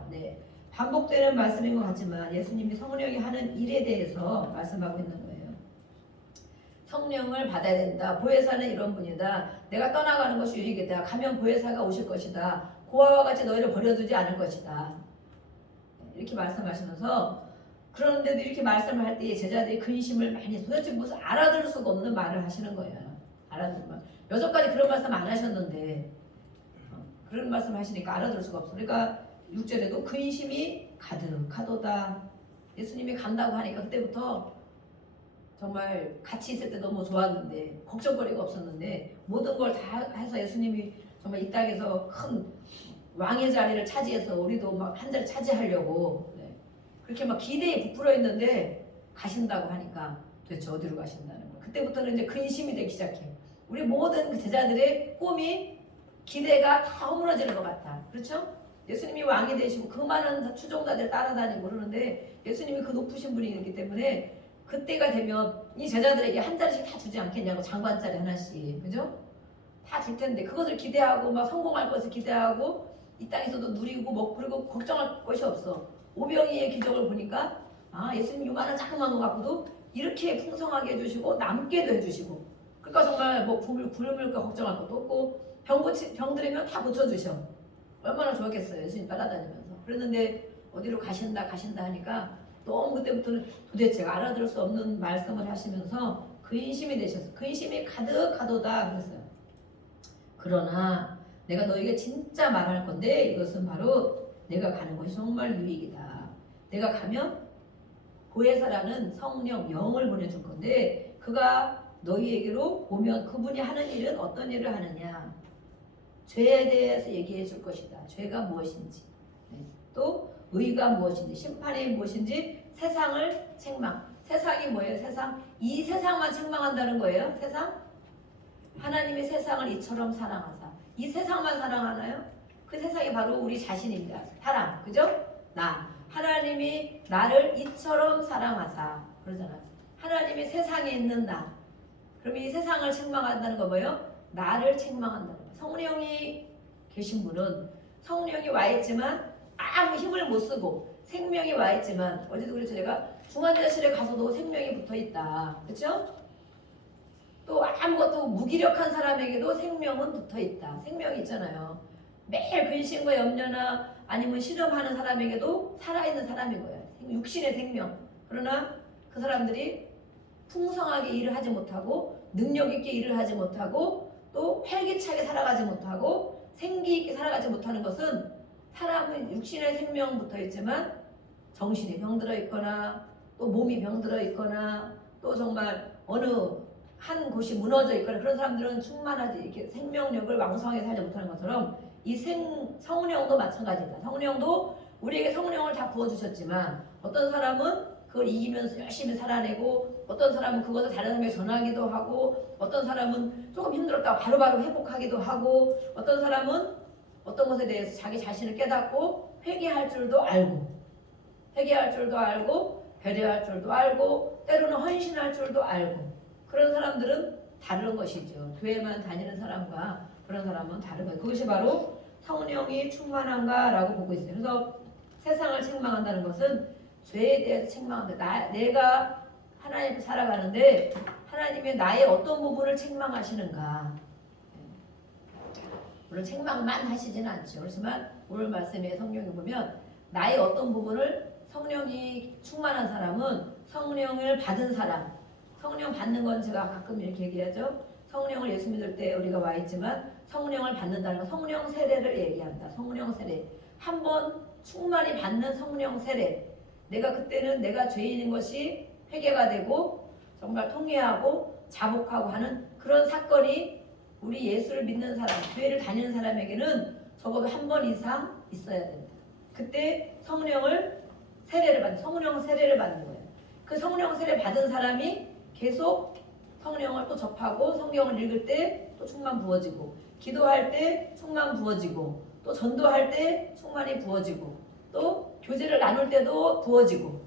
반복되는 말씀인 것 같지만 예수님이 성령이 하는 일에 대해서 말씀하고 있는 거예요. 성령을 받아야 된다. 보혜사는 이런 분이다. 내가 떠나가는 것이 유익이다. 가면 보혜사가 오실 것이다. 고아와 같이 너희를 버려두지 않을 것이다. 이렇게 말씀하시면서 그런데도 이렇게 말씀을 할 때 제자들이 근심을 많이 도대체 무슨 알아들을 수가 없는 말을 하시는 거예요. 알아들을 말. 여전까지 그런 말씀 안 하셨는데 그런 말씀 하시니까 알아들을 수가 없어. 그러니까 6절에도 근심이 가득하도다. 예수님이 간다고 하니까 그때부터 정말 같이 있을 때 너무 좋았는데 걱정거리가 없었는데 모든 걸 다 해서 예수님이 정말 이 땅에서 큰 왕의 자리를 차지해서 우리도 막 한 자리 차지하려고 그렇게 막 기대에 부풀어 있는데 가신다고 하니까 도대체 어디로 가신다는 거야. 그때부터는 이제 근심이 되기 시작해. 우리 모든 그 제자들의 꿈이 기대가 다 허물어지는 것 같아. 그렇죠? 예수님이 왕이 되시고 그 많은 추종자들 따라다니고 그러는데 예수님이 그 높으신 분이기 때문에 그때가 되면 이 제자들에게 한 자리씩 다 주지 않겠냐고. 장관짜리 하나씩. 그죠? 다 줄 텐데 그것을 기대하고 막 성공할 것을 기대하고 이 땅에서도 누리고 먹고 그리고 걱정할 것이 없어. 오병이의 기적을 보니까 예수님 요만한 자그마한 거 갖고도 이렇게 풍성하게 해주시고 남게도 해주시고 그러니까 정말 뭐 굶을까 걱정할 것도 없고 병 들이면 다 고쳐주셔. 얼마나 좋았겠어요. 예수님 따라다니면서. 그랬는데 어디로 가신다 하니까 너무 그때부터는 도대체 알아들을 수 없는 말씀을 하시면서 근심이 되셨어요. 근심이 가득하도다 그랬어요. 그러나 내가 너에게 진짜 말할 건데 이것은 바로 내가 가는 것이 정말 유익이다. 내가 가면 보혜사라는 성령 영을 보내줄 건데 그가 너희에게로 오면 그분이 하는 일은 어떤 일을 하느냐. 죄에 대해서 얘기해 줄 것이다. 죄가 무엇인지 또 의가 무엇인지 심판이 무엇인지 세상을 책망. 세상이 뭐예요? 세상. 이 세상만 책망한다는 거예요. 세상. 하나님이 세상을 이처럼 사랑하사. 이 세상만 사랑하나요? 그 세상이 바로 우리 자신입니다. 사랑. 그죠? 나. 하나님이 나를 이처럼 사랑하사. 그러잖아요. 하나님이 세상에 있는 나. 그럼 이 세상을 책망한다는 거 뭐예요? 나를 책망한다는 거예요. 성령이 계신 분은 성령이 와 있지만 아무 힘을 못 쓰고 생명이 와 있지만 어제도 그랬죠. 제가 중환자실에 가서도 생명이 붙어 있다. 그렇죠? 또 아무것도 무기력한 사람에게도 생명은 붙어 있다. 생명이 있잖아요. 매일 근심과 염려나 아니면 실험하는 사람에게도 살아있는 사람인 거예요. 육신의 생명. 그러나 그 사람들이 풍성하게 일을 하지 못하고 능력 있게 일을 하지 못하고 또 활기차게 살아가지 못하고 생기 있게 살아가지 못하는 것은 사람은 육신의 생명 붙어 있지만 정신이 병들어 있거나 또 몸이 병들어 있거나 또 정말 어느 한 곳이 무너져 있거나 그런 사람들은 충만하지 이렇게 생명력을 왕성하게 살지 못하는 것처럼 이 성령도 마찬가지입니다. 성령도 우리에게 성령을 다 부어주셨지만 어떤 사람은 그걸 이기면서 열심히 살아내고 어떤 사람은 그것을 다른 사람에게 전하기도 하고 어떤 사람은 조금 힘들었다고 바로바로 회복하기도 하고 어떤 사람은 어떤 것에 대해서 자기 자신을 깨닫고 회개할 줄도 알고 배려할 줄도 알고 때로는 헌신할 줄도 알고 그런 사람들은 다른 것이죠. 교회만 다니는 사람과 그런 사람은 다른 거예요. 그것이 바로 성령이 충만한가라고 보고 있어요. 그래서 세상을 책망한다는 것은 죄에 대해서 책망한다. 내가 하나님 앞에 살아가는데 하나님의 나의 어떤 부분을 책망하시는가. 물론 책망만 하시지는 않죠. 그렇지만 오늘 말씀에 성령이 보면 나의 어떤 부분을 성령이 충만한 사람은 성령을 받은 사람. 성령 받는 건 제가 가끔 이렇게 얘기하죠. 성령을 예수 믿을 때 우리가 와 있지만 성령을 받는다는 건 성령 세례를 얘기한다. 성령 세례. 한번 충만히 받는 성령 세례. 내가 그때는 내가 죄인인 것이 회개가 되고 정말 통회하고 자복하고 하는 그런 사건이 우리 예수를 믿는 사람, 교회를 다니는 사람에게는 적어도 한 번 이상 있어야 된다. 그때 성령 세례를 받는 거예요. 그 성령 세례 받은 사람이 계속 성령을 또 접하고 성경을 읽을 때 또 충만 부어지고 기도할 때 충만 부어지고 또 전도할 때 충만이 부어지고 또 교제를 나눌 때도 부어지고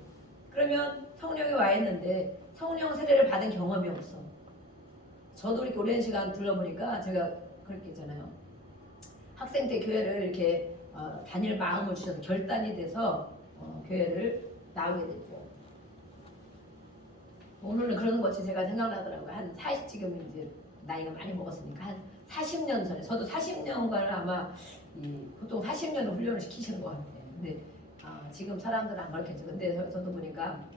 그러면 성령이 와 있는데 성령 세례를 받은 경험이 없어. 저도 이렇게 오랜 시간 둘러보니까 제가 그렇게 있잖아요. 학생 때 교회를 이렇게 다닐 마음을 주셔서 결단이 돼서 교회를 나오게 됐죠. 오늘은 그런 것이 제가 생각나더라고요. 한 40, 지금 이제 나이가 많이 먹었으니까 한 40년 전에, 저도 40년간을 아마 보통 40년을 훈련을 시키시는 것 같아요. 근데 지금 사람들은 안 그렇겠죠. 근데 저도 보니까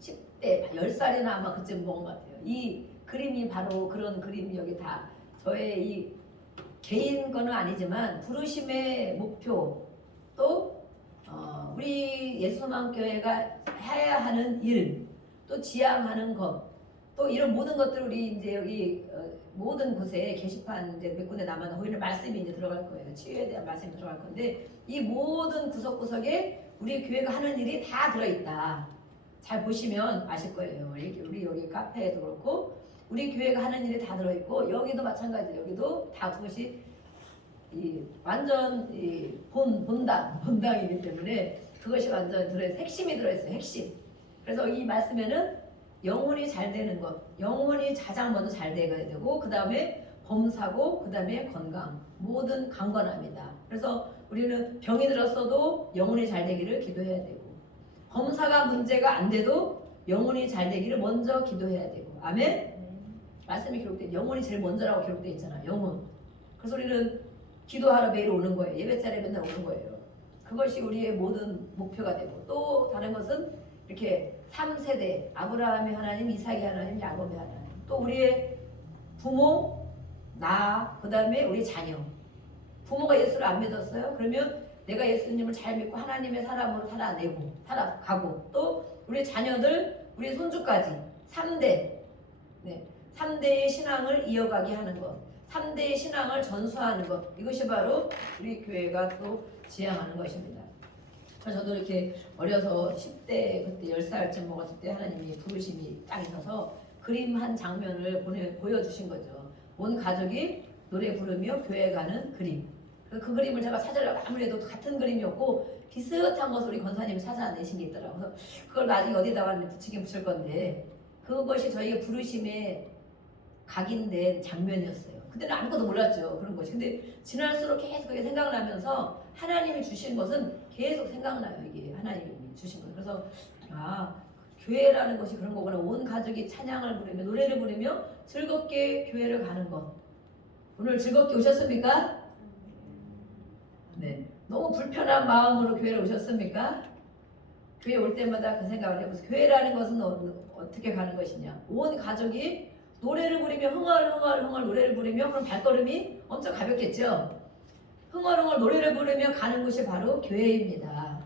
10대, 10살이나 아마 그쯤 먹은 것 같아요. 이 그림이 바로 그런 그림이 여기 다 저의 이 개인 거는 아니지만 부르심의 목표, 또 우리 예수만교회가 해야 하는 일, 또 지향하는 것, 또 이런 모든 것들 우리 이제 여기 모든 곳에 게시판 이제 몇 군데 남아서 거기는 말씀이 이제 들어갈 거예요. 치유에 대한 말씀이 들어갈 건데 이 모든 구석구석에 우리 교회가 하는 일이 다 들어있다. 잘 보시면 아실 거예요. 우리 여기 카페에도 그렇고 우리 교회가 하는 일이 다 들어있고 여기도 마찬가지예요. 여기도 다 그것이 완전 본당이기 때문에 그것이 완전 들어있어요. 핵심이 들어있어요. 핵심. 그래서 이 말씀에는 영혼이 잘 되는 것, 영혼이 가장 먼저 잘 되어야 되고 그 다음에 범사고 그 다음에 건강, 모든 강건함이다. 그래서 우리는 병이 들었어도 영혼이 잘 되기를 기도해야 되고 범사가 문제가 안 돼도 영혼이 잘 되기를 먼저 기도해야 되고 아멘? 말씀이 기록돼 영혼이 제일 먼저라고 기록돼 있잖아. 영혼. 그래서 우리는 기도하러 매일 오는 거예요. 예배 자리에 맨날 오는 거예요. 그것이 우리의 모든 목표가 되고 또 다른 것은 이렇게 3세대 아브라함의 하나님, 이삭의 하나님, 야곱의 하나님 또 우리의 부모, 나, 그 다음에 우리 자녀. 부모가 예수를 안 믿었어요? 그러면 내가 예수님을 잘 믿고 하나님의 사람으로 살아가고 또 우리 자녀들, 우리 손주까지 3대 3대의 신앙을 이어가게 하는 것 3대의 신앙을 전수하는 것 이것이 바로 우리 교회가 또 지향하는 것입니다. 그래서 저도 이렇게 어려서 10대 그때 10살쯤 먹었을 때 하나님이 부르심이 딱 있어서 그림 한 장면을 보여주신 거죠. 온 가족이 노래 부르며 교회 가는 그림. 그 그림을 제가 찾으려고 아무래도 같은 그림이었고 비슷한 것을 우리 권사님이 찾아내신 게 있더라고요. 그래서 그걸 나중에 어디다가 붙이긴 붙일 건데 그것이 저희가 부르심에 각인된 장면이었어요. 그때는 아무것도 몰랐죠. 그런 것이. 근데 지날수록 계속 그게 생각나면서 하나님이 주신 것은 계속 생각나요. 이게 하나님이 주신 것. 그래서 교회라는 것이 그런 거구나. 온 가족이 찬양을 부르며 노래를 부르며 즐겁게 교회를 가는 것. 오늘 즐겁게 오셨습니까? 네. 너무 불편한 마음으로 교회를 오셨습니까? 교회 올 때마다 그 생각을 해보세요. 교회라는 것은 어떻게 가는 것이냐. 온 가족이 노래를 부르며 흥얼흥얼 노래를 부르며 그럼 발걸음이 엄청 가볍겠죠. 흥얼흥얼 노래를 부르며 가는 곳이 바로 교회입니다.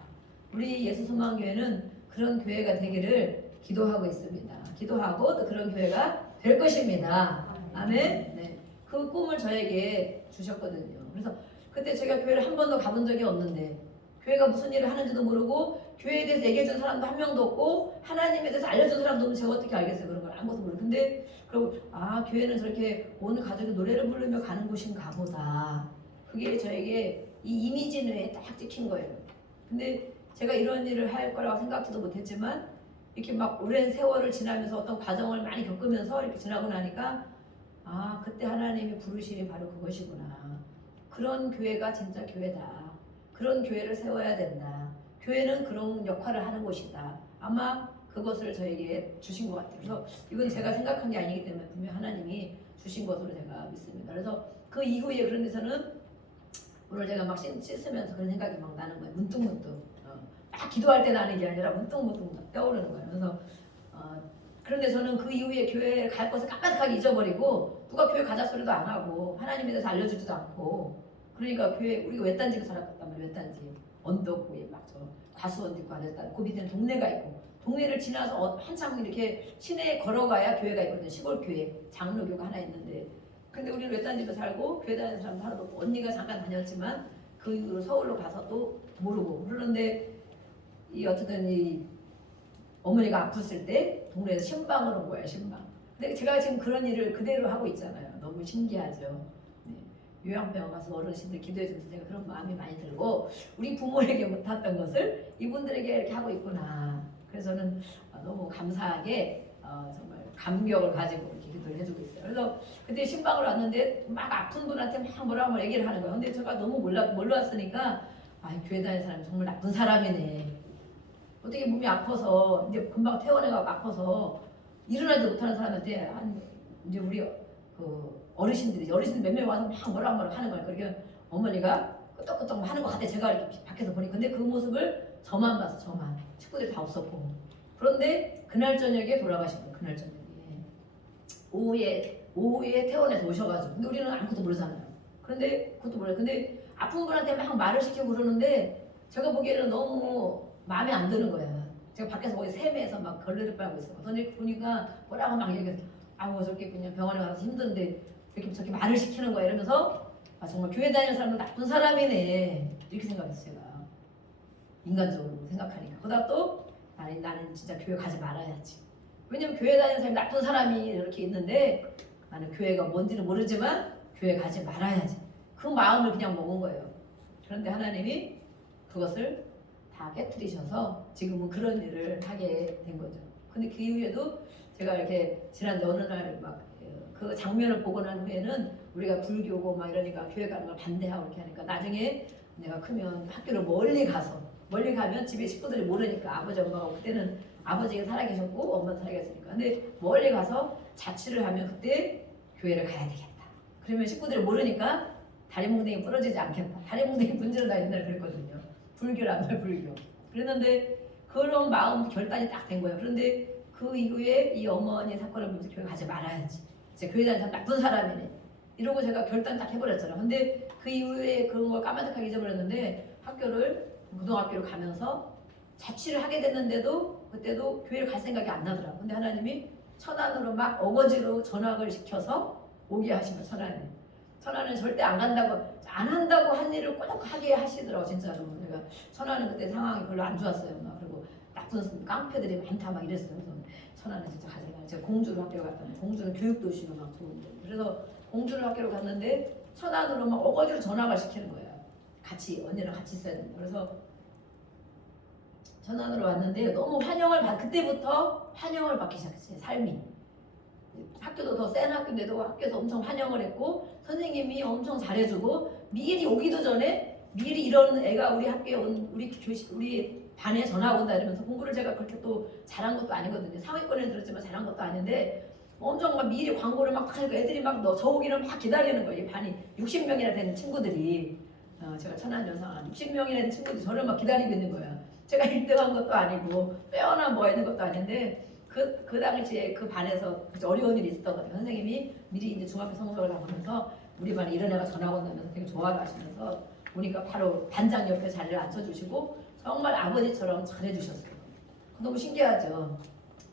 우리 예수소망교회는 그런 교회가 되기를 기도하고 있습니다. 기도하고 또 그런 교회가 될 것입니다. 아멘. 네. 그 꿈을 저에게 주셨거든요. 그래서 그때 제가 교회를 한 번도 가본 적이 없는데 교회가 무슨 일을 하는지도 모르고 교회에 대해서 얘기해준 사람도 한 명도 없고 하나님에 대해서 알려준 사람도 없는데 제가 어떻게 알겠어요. 그런 걸 아무것도 모르고. 근데 그리고 교회는 저렇게 온 가족이 노래를 부르며 가는 곳인가 보다. 그게 저에게 이 이미지 뇌에 딱 찍힌 거예요. 근데 제가 이런 일을 할 거라고 생각지도 못했지만 이렇게 막 오랜 세월을 지나면서 어떤 과정을 많이 겪으면서 이렇게 지나고 나니까 그때 하나님이 부르심이 바로 그것이구나. 그런 교회가 진짜 교회다. 그런 교회를 세워야 된다. 교회는 그런 역할을 하는 곳이다. 아마 그것을 저에게 주신 것 같아요. 그래서 이건 제가 생각한 게 아니기 때문에 분명 하나님이 주신 것으로 제가 믿습니다. 그래서 그 이후에 그런 데서는 오늘 제가 막 씻으면서 그런 생각이 막 나는 거예요. 문득문득. 막 기도할 때 나는 게 아니라 문득문득 떠오르는 거예요. 그래서 그런데 저는 그 이후에 교회에 갈 것을 깜빡하게 잊어버리고 누가 교회 가자 소리도 안 하고 하나님에 대해서 알려주지도 않고 그러니까 교회 우리가 외딴집에 살았단 말이에요. 외딴집 언덕 위에 막 저 과수원 있고 안에다 그 밑에는 동네가 있고 동네를 지나서 한참 이렇게 시내에 걸어가야 교회가 있거든요. 시골 교회 장로교가 하나 있는데 근데 우리는 외딴집에 살고 교회 다니는 사람 하나도 없고 언니가 잠깐 다녔지만 그 이후로 서울로 가서도 모르고 그러는데 어쨌든 이 어머니가 아팠을 때 동네에서 신방을 온 거예요. 신방. 근데 제가 지금 그런 일을 그대로 하고 있잖아요. 너무 신기하죠. 요양병원 가서 어르신들 기도해 주면서 제가 그런 마음이 많이 들고 우리 부모에게 못했던 것을 이분들에게 이렇게 하고 있구나. 그래서 저는 너무 감사하게 정말 감격을 가지고 이렇게 기도를 해주고 있어요. 그래서 그때 신방을 왔는데 막 아픈 분한테 막 뭐라고 얘기를 하는 거예요. 근데 제가 너무 몰랐으니까 교회 다니는 사람이 정말 나쁜 사람이네. 어떻게 몸이 아파서 이제 금방 퇴원해가 아파서 일어나지 못하는 사람한테 이제 우리 어르신들 몇 명 와서 막 뭐라 하는 거예요. 그러니까 어머니가 끄떡끄떡 하는 것 같아. 제가 이렇게 밖에서 보니 근데 그 모습을 저만 봤어. 저만. 식구들이 다 없었고. 그런데 그날 저녁에 돌아가신 거예요. 그날 저녁에 오후에 퇴원해서 오셔가지고 근데 우리는 아무것도 모르잖아요. 그런데 그것도 몰라요. 근데 아픈 분한테 막 말을 시키고 그러는데 제가 보기에는 너무 마음에 안 드는 거야. 제가 밖에서 거기 세매에서 막 걸레를 빨고 있어요. 근데 보니까 뭐라고 막 얘기해서 아우 저렇게 그냥 병원에 가서 힘든데 이렇게 저렇게 말을 시키는 거야 이러면서 아 정말 교회 다니는 사람은 나쁜 사람이네 이렇게 생각했어요. 제가 인간적으로 생각하니까 그러다 또 나는 진짜 교회 가지 말아야지. 왜냐면 교회 다니는 사람이 나쁜 사람이 이렇게 있는데 나는 교회가 뭔지는 모르지만 교회 가지 말아야지. 그 마음을 그냥 먹은 거예요. 그런데 하나님이 그것을 다 깨트리셔서 지금은 그런 일을 하게 된 거죠. 근데 그 이후에도 제가 이렇게 지난 어느 날 막 그 장면을 보고 난 후에는 우리가 불교고 막 이러니까 교회 가는 걸 반대하고 이렇게 하니까 나중에 내가 크면 학교를 멀리 가면 집에 식구들이 모르니까 아버지 엄마가 그때는 아버지가 살아계셨고 엄마도 살아계셨으니까 근데 멀리 가서 자취를 하면 그때 교회를 가야 되겠다. 그러면 식구들이 모르니까 다리 몽둥이 부러지지 않겠다. 다리 몽둥이 문제로 나 옛날에 그랬거든요. 불교란 말 불교. 그랬는데 그런 마음 결단이 딱 된 거예요. 그런데 그 이후에 이 어머니 사건을 보면서 교회 가지 말아야지. 이제 교회 다니는 사람 나쁜 사람이네. 이러고 제가 결단 딱 해버렸잖아요. 근데 그 이후에 그런 걸 까마득하게 잊어버렸는데 고등학교를 가면서 자취를 하게 됐는데도 그때도 교회를 갈 생각이 안 나더라고요. 근데 하나님이 천안으로 막 어거지로 전학을 시켜서 오게 하시면 천안은 절대 안 한다고 한 일을 꼭 하게 하시더라고 진짜로. 내가 천안은 그때 상황이 별로 안 좋았어요. 막 그리고 나쁜 깡패들이 많다 막 이랬어요. 그래서 천안은 진짜 가지 마. 제가 공주로 학교 갔다는 공주는 교육도시로 막 좋은데 그래서 공주로 학교를 갔는데 천안으로 막 어거지로 전학을 시키는 거예요. 같이 언니랑 같이 있어야 된다. 그래서 천안으로 왔는데 너무 그때부터 환영을 받기 시작했어요. 삶이. 학교도 더 센 학교인데도 학교에서 엄청 환영을 했고 선생님이 엄청 잘해주고 미리 오기도 전에 미리 이런 애가 우리 학교에 우리 반에 전화 온다 이러면서 공부를 제가 그렇게 또 잘한 것도 아니거든요. 상위권에 들었지만 잘한 것도 아닌데 엄청 막 미리 광고를 막 하니까 애들이 막 저 오기를 막 기다리는 거예요. 이 반이 60명이나 되는 친구들이 제가 천안 여상 60명이나 되는 친구들이 저를 막 기다리고 있는 거야. 제가 1등한 것도 아니고 빼어나 뭐 있는 것도 아닌데 그 당시에 그 반에서 어려운 일이 있었던 것 같아요. 선생님이 미리 이제 중학교 성적을 다 보면서 우리 반에 이런 애가 전학 온다면서 되게 좋아를 하시면서 보니까 바로 반장 옆에 자리를 앉혀주시고 정말 아버지처럼 잘해주셨어요. 너무 신기하죠.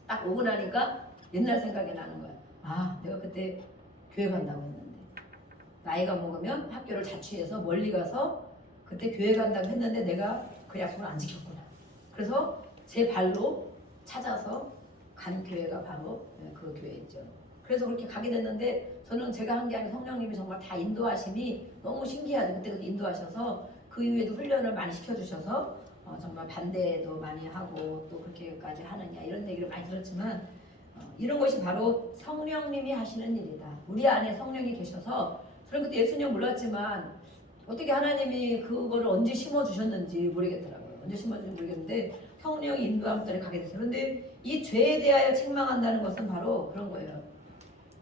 딱 오고 나니까 옛날 생각이 나는 거야. 아 내가 그때 교회 간다고 했는데 나이가 먹으면 학교를 자취해서 멀리 가서 그때 교회 간다고 했는데 내가 그 약속을 안 지켰구나. 그래서 제 발로 찾아서 간 교회가 바로 그 교회였죠. 그래서 그렇게 가게 됐는데 저는 제가 한 게 아니라 성령님이 정말 다 인도하심이 너무 신기하죠. 그때부터 인도하셔서 그 이후에도 훈련을 많이 시켜주셔서 정말 반대도 많이 하고 또 그렇게까지 하느냐 이런 얘기를 많이 들었지만 이런 것이 바로 성령님이 하시는 일이다. 우리 안에 성령이 계셔서 저는 그때 예수님 몰랐지만 어떻게 하나님이 그거를 언제 심어주셨는지 모르겠더라고요. 언제 심어주셨는지 모르겠는데 성령이 인도함 따라 가게 됐어요. 그런데 이 죄에 대하여 책망한다는 것은 바로 그런 거예요.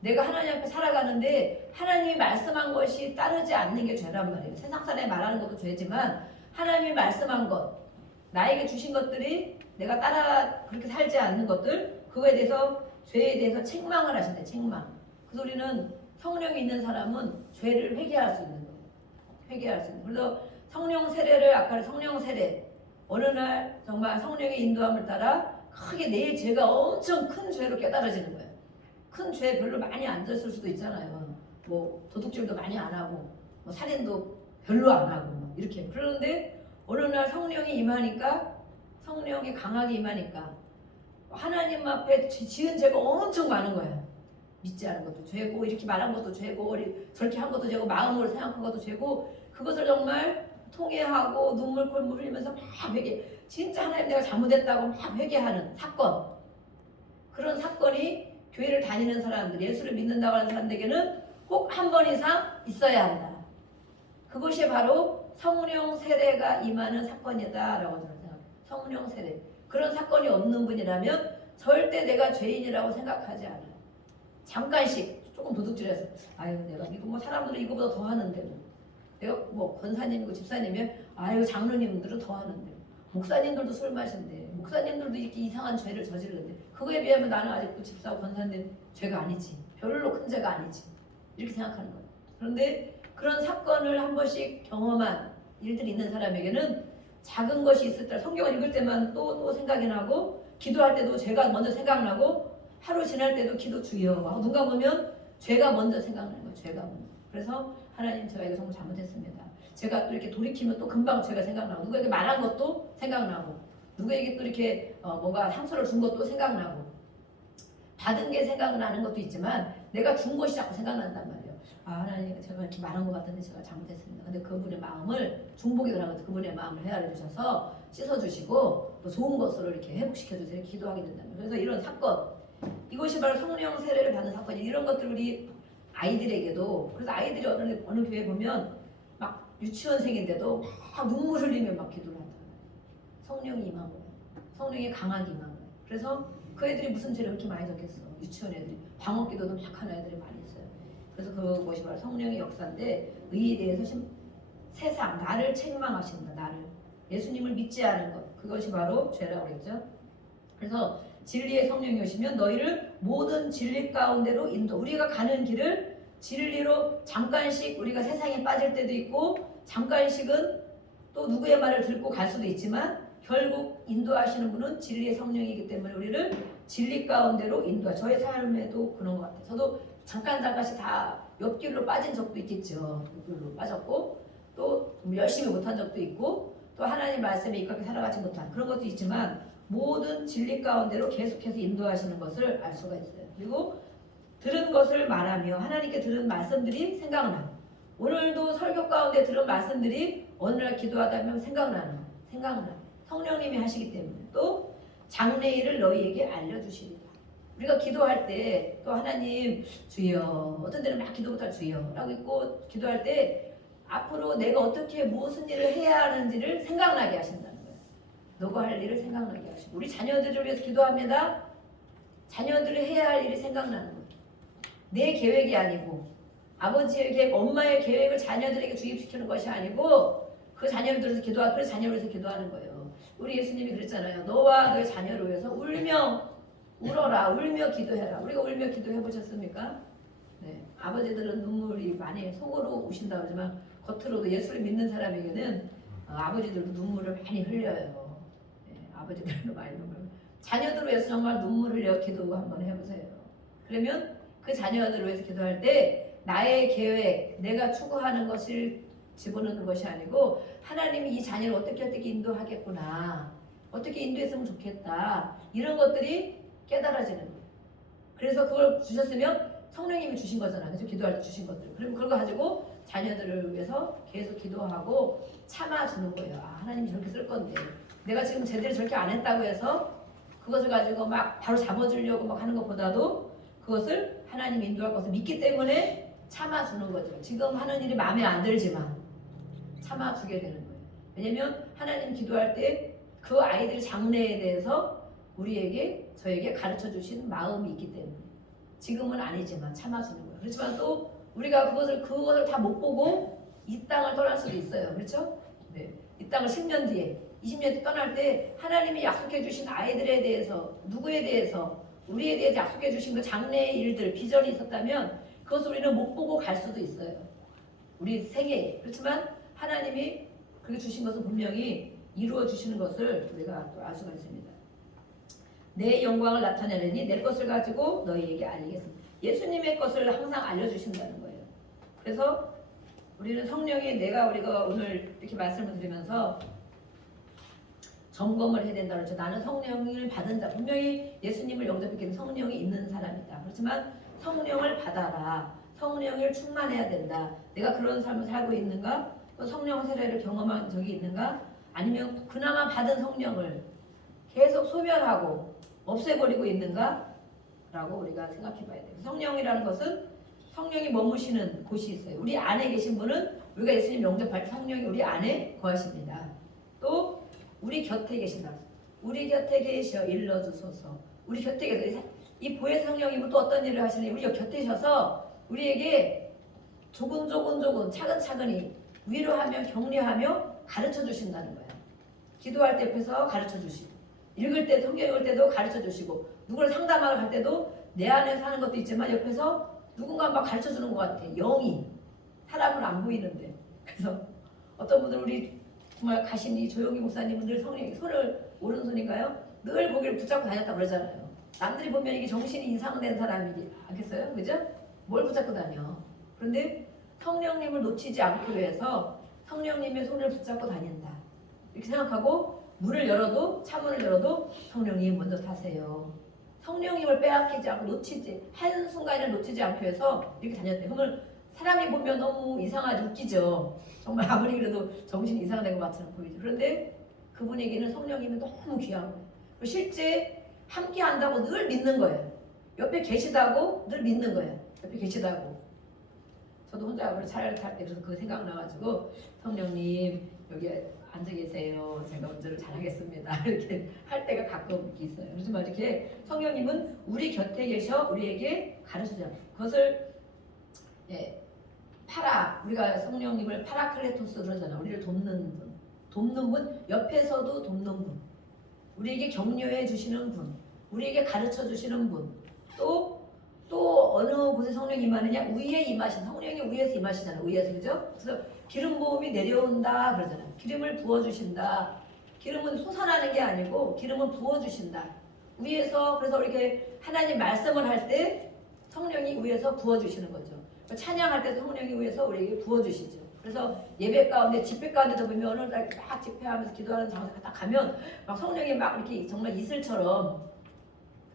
내가 하나님 앞에 살아가는데 하나님이 말씀한 것이 따르지 않는 게 죄란 말이에요. 세상 사람이 말하는 것도 죄지만 하나님이 말씀한 것, 나에게 주신 것들이 내가 따라 그렇게 살지 않는 것들, 그거에 대해서 죄에 대해서 책망을 하신대. 책망. 그 소리는 성령이 있는 사람은 죄를 회개할 수 있는 거예요. 회개할 수 있는. 그래서 성령 세례를 아까 성령 세례 어느 날 정말 성령의 인도함을 따라 크게 내 죄가 엄청 큰 죄로 깨달아지는 거예요. 큰 죄 별로 많이 안 졌을 수도 있잖아요. 뭐 도둑질도 많이 안 하고 뭐 살인도 별로 안 하고 뭐 이렇게. 그러는데 어느 날 성령이 임하니까 성령이 강하게 임하니까 하나님 앞에 지은 죄가 엄청 많은 거예요. 믿지 않은 것도 죄고 이렇게 말한 것도 죄고 저렇게 한 것도 죄고 마음으로 생각한 것도 죄고 그것을 정말 통회하고 눈물콜 흘리면서 막 회개. 진짜 하나님 내가 잘못했다고 막 회개하는 사건. 그런 사건이 교회를 다니는 사람들, 예수를 믿는다고 하는 사람들에게는 꼭 한 번 이상 있어야 한다. 그것이 바로 성령 세례가 임하는 사건이다라고 저는 생각해요. 성령 세례. 그런 사건이 없는 분이라면 절대 내가 죄인이라고 생각하지 않아요. 잠깐씩 조금 도둑질해서 아유 내가 이거 뭐 사람들은 이거보다 더 하는데 뭐. 내가 뭐 권사님이고 집사님이면 아유 장로님들은 더 하는데 목사님들도 술 마신대 목사님들도 이렇게 이상한 죄를 저지르는데 그거에 비하면 나는 아직도 집사고 권사님 죄가 아니지 별로 큰 죄가 아니지 이렇게 생각하는 거예요. 그런데 그런 사건을 한 번씩 경험한 일들이 있는 사람에게는 작은 것이 있을 때 성경을 읽을 때만 또 생각이 나고 기도할 때도 죄가 먼저 생각나고 하루 지날 때도 기도 주여 눈 감으면 죄가 먼저 생각나는 거예요. 죄가 먼저. 그래서 하나님 제가 이거 정말 잘못했습니다. 제가 또 이렇게 돌이키면 또 금방 죄가 생각나고 누구에게 말한 것도 생각나고 누구에게 또 이렇게 뭔가 상처를 준 것도 생각나고 받은 게 생각나는 것도 있지만 내가 준 것이 자꾸 생각난단 말이에요. 아 하나님 제가 이렇게 말한 것 같은데 제가 잘못했습니다. 근데 그분의 마음을 중복이 들어간 것도 그분의 마음을 헤아려 주셔서 씻어주시고 또 좋은 것으로 이렇게 회복시켜 주세요. 이렇게 기도하게 된다면 그래서 이런 사건 이것이 바로 성령 세례를 받는 사건이 이런 것들 우리 아이들에게도 그래서 아이들이 어느 교회 보면 막 유치원생인데도 막 눈물 흘리며 막 기도를 한다. 성령이 임한 거예요. 성령이 강하게 임한 거예요. 그래서 그 애들이 무슨 죄를 그렇게 많이 졌겠어. 유치원 애들이 방언기도도 막 하는 애들이 많이 있어요. 그래서 그것이 바로 성령의 역사인데 의에 대해서 세상 나를 책망하신다. 나를 예수님을 믿지 않은 것 그것이 바로 죄라고 그랬죠. 그래서 진리의 성령이 오시면 너희를 모든 진리 가운데로 인도 우리가 가는 길을 진리로 잠깐씩 우리가 세상에 빠질 때도 있고 잠깐씩은 또 누구의 말을 듣고 갈 수도 있지만 결국 인도하시는 분은 진리의 성령이기 때문에 우리를 진리 가운데로 인도하 저의 삶에도 그런 것 같아요. 저도 잠깐씩 다 옆길로 빠진 적도 있겠죠. 옆길로 빠졌고 또 열심히 못한 적도 있고 또 하나님 말씀에 입각해 살아가지 못한 그런 것도 있지만 모든 진리 가운데로 계속해서 인도하시는 것을 알 수가 있어요. 그리고 들은 것을 말하며 하나님께 들은 말씀들이 생각나는 오늘도 설교 가운데 들은 말씀들이 어느 날 기도하다 보면 생각나는 성령님이 하시기 때문에 또 장래일을 너희에게 알려주시리라. 우리가 기도할 때 또 하나님 주여 어떤 데는 막 기도 못할 주여 라고 있고 기도할 때 앞으로 내가 어떻게 무슨 일을 해야 하는지를 생각나게 하신다는 거예요. 너가 할 일을 생각나게 하시고 우리 자녀들을 위해서 기도합니다. 자녀들이 해야 할 일이 생각나는 거예요. 내 계획이 아니고 아버지의 계획, 엄마의 계획을 자녀들에게 주입시키는 것이 아니고 그 자녀를 들어서 기도하고 그래서 자녀를 위해서 기도하는 거예요. 우리 예수님이 그랬잖아요. 너와 너의 자녀를 위해서 울어라 울며 기도해라. 우리가 울며 기도해 보셨습니까? 네, 아버지들은 눈물이 많이 속으로 우신다 그러지만 겉으로도 예수를 믿는 사람에게는 아버지들도 눈물을 많이 흘려요. 네, 아버지들도 많이 눈물. 자녀들을 위해서 정말 눈물 흘려 기도 한번 해보세요. 그러면 그 자녀들을 위해서 기도할 때 나의 계획, 내가 추구하는 것을 집어넣는 것이 아니고 하나님이 이 자녀를 어떻게 인도하겠구나, 어떻게 인도했으면 좋겠다, 이런 것들이 깨달아지는 거예요. 그래서 그걸 주셨으면 성령님이 주신 거잖아요. 그래서 기도할 때 주신 것들. 그럼 그걸 가지고 자녀들을 위해서 계속 기도하고 참아주는 거예요. 아, 하나님이 저렇게 쓸 건데 내가 지금 제대로 저렇게 안 했다고 해서 그것을 가지고 막 바로 잡아주려고 막 하는 것보다도 그것을 하나님이 인도할 것을 믿기 때문에 참아주는 거죠. 지금 하는 일이 마음에 안 들지만 참아주게 되는 거예요. 왜냐면 하나님 기도할 때 그 아이들의 장래에 대해서 저에게 가르쳐 주신 마음이 있기 때문에 지금은 아니지만 참아주는 거예요. 그렇지만 또 우리가 그것을 다 못 보고 이 땅을 떠날 수도 있어요. 그렇죠? 네. 이 땅을 10년 뒤에 20년 뒤에 떠날 때 하나님이 약속해 주신 아이들에 대해서 누구에 대해서 우리에 대해서 약속해 주신 그 장래의 일들 비전이 있었다면 그것을 우리는 못 보고 갈 수도 있어요. 우리 생애에. 그렇지만 하나님이 그렇게 주신 것은 분명히 이루어 주시는 것을 우리가 또 알 수가 있습니다. 내 영광을 나타내려니 내 것을 가지고 너희에게 알리겠습니다. 예수님의 것을 항상 알려주신다는 거예요. 그래서 우리는 성령이 우리가 오늘 이렇게 말씀을 드리면서 점검을 해야 된다 그렇죠. 나는 성령을 받은 자, 분명히 예수님을 영접했기 성령이 있는 사람이다. 그렇지만 성령을 받아라. 성령을 충만해야 된다. 내가 그런 삶을 살고 있는가? 또 성령 세례를 경험한 적이 있는가? 아니면 그나마 받은 성령을 계속 소멸하고 없애버리고 있는가? 라고 우리가 생각해 봐야 돼요. 성령이라는 것은 성령이 머무시는 곳이 있어요. 우리 안에 계신 분은 우리가 예수님 영접할 때 성령이 우리 안에 거하십니다. 또 우리 곁에 계신다. 우리 곁에 계셔 일러주소서. 우리 곁에 계셔. 이 보혜 성령님은 또 어떤 일을 하시느냐, 우리 곁에 계셔서 우리에게 조금 차근차근히 위로하며 격려하며 가르쳐 주신다는 거예요. 기도할 때 옆에서 가르쳐 주시고, 읽을 때 성경 읽을 때도 가르쳐 주시고, 누구를 상담하러 갈 때도 내 안에서 하는 것도 있지만 옆에서 누군가 막 가르쳐 주는 것 같아. 영이 사람은 안 보이는데. 그래서 어떤 분들 우리 정말 가신 이 조용히 목사님은 늘 성령이 손을 오른손인가요? 늘 거기를 붙잡고 다녔다 그러잖아요. 남들이 보면 이게 정신이 이상된 사람이지 않겠어요? 그죠? 뭘 붙잡고 다녀? 그런데 성령님을 놓치지 않기 위해서 성령님의 손을 붙잡고 다닌다. 이렇게 생각하고 문을 열어도 차문을 열어도 성령님 먼저 타세요. 성령님을 빼앗기지 않고 놓치지 한순간을 놓치지 않기 위해서 이렇게 다녔대요. 그러면 사람이 보면 너무 이상하지 웃기죠. 정말 아무리 그래도 정신이 이상된 것 같처럼 보이죠. 그런데 그분에게는 성령님이 너무 귀한 거예요. 실제 함께 한다고 늘 믿는 거예요. 옆에 계시다고 늘 믿는 거예요. 옆에 계시다고. 저도 혼자 차를 탈 때 그래서 그 생각 나가지고 성령님 여기 앉아 계세요. 제가 운전을 잘하겠습니다. 이렇게 할 때가 가끔 있어요. 그래서 막 이렇게 성령님은 우리 곁에 계셔 우리에게 가르쳐줘요. 그것을 우리가 성령님을 파라클레토스 그러잖아. 우리를 돕는 분, 옆에서도 돕는 분, 우리에게 격려해 주시는 분, 우리에게 가르쳐 주시는 분, 또 어느 곳에 성령이 임하느냐? 위에 임하신 성령이 위에서 임하시잖아요. 위에서 그죠? 그래서 기름 부음이 내려온다 그러잖아요. 기름을 부어 주신다. 기름은 솟아나는 게 아니고 기름은 부어 주신다. 위에서 그래서 이렇게 하나님 말씀을 할 때 성령이 위에서 부어 주시는 거죠. 찬양할 때 성령이 위에서 우리에게 부어 주시죠. 그래서 예배 가운데 집회 가운데도 보면 어느 날 막 집회하면서 기도하는 장소에 딱 가면 막 성령이 막 이렇게 정말 이슬처럼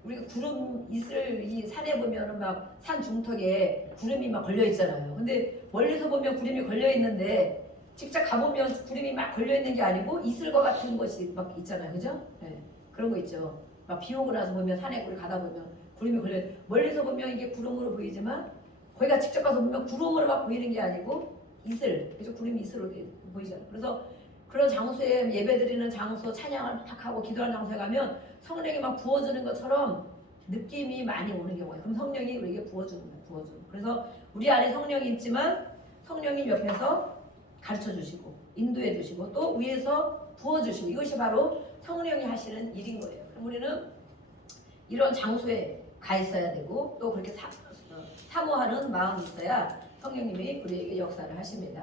우리가 구름 이슬 이 산에 보면은 막 산 중턱에 구름이 막 걸려 있잖아요. 근데 멀리서 보면 구름이 걸려 있는데 직접 가보면 구름이 막 걸려 있는 게 아니고 이슬과 같은 것이 막 있잖아요. 그죠? 네. 그런 거 있죠. 막 비 오고 나서 보면 산에 우리 가다 보면 구름이 걸려 멀리서 보면 이게 구름으로 보이지만 거기가 직접 가서 보면 구름으로 막 보이는 게 아니고 이슬. 그래서 구름이 이슬로 보이잖아요. 그래서 그런 장소에 예배드리는 장소 찬양을 막 하고 기도하는 장소에 가면 성령이 막 부어주는 것처럼 느낌이 많이 오는 경우에 그럼 성령이 우리에게 부어주는 거예요. 부어주는. 그래서 우리 안에 성령이 있지만 성령이 옆에서 가르쳐 주시고 인도해 주시고 또 위에서 부어주시고 이것이 바로 성령이 하시는 일인 거예요. 그럼 우리는 이런 장소에 가 있어야 되고 또 그렇게 사모하는 마음이 있어야 성령님이 우리에게 역사를 하십니다.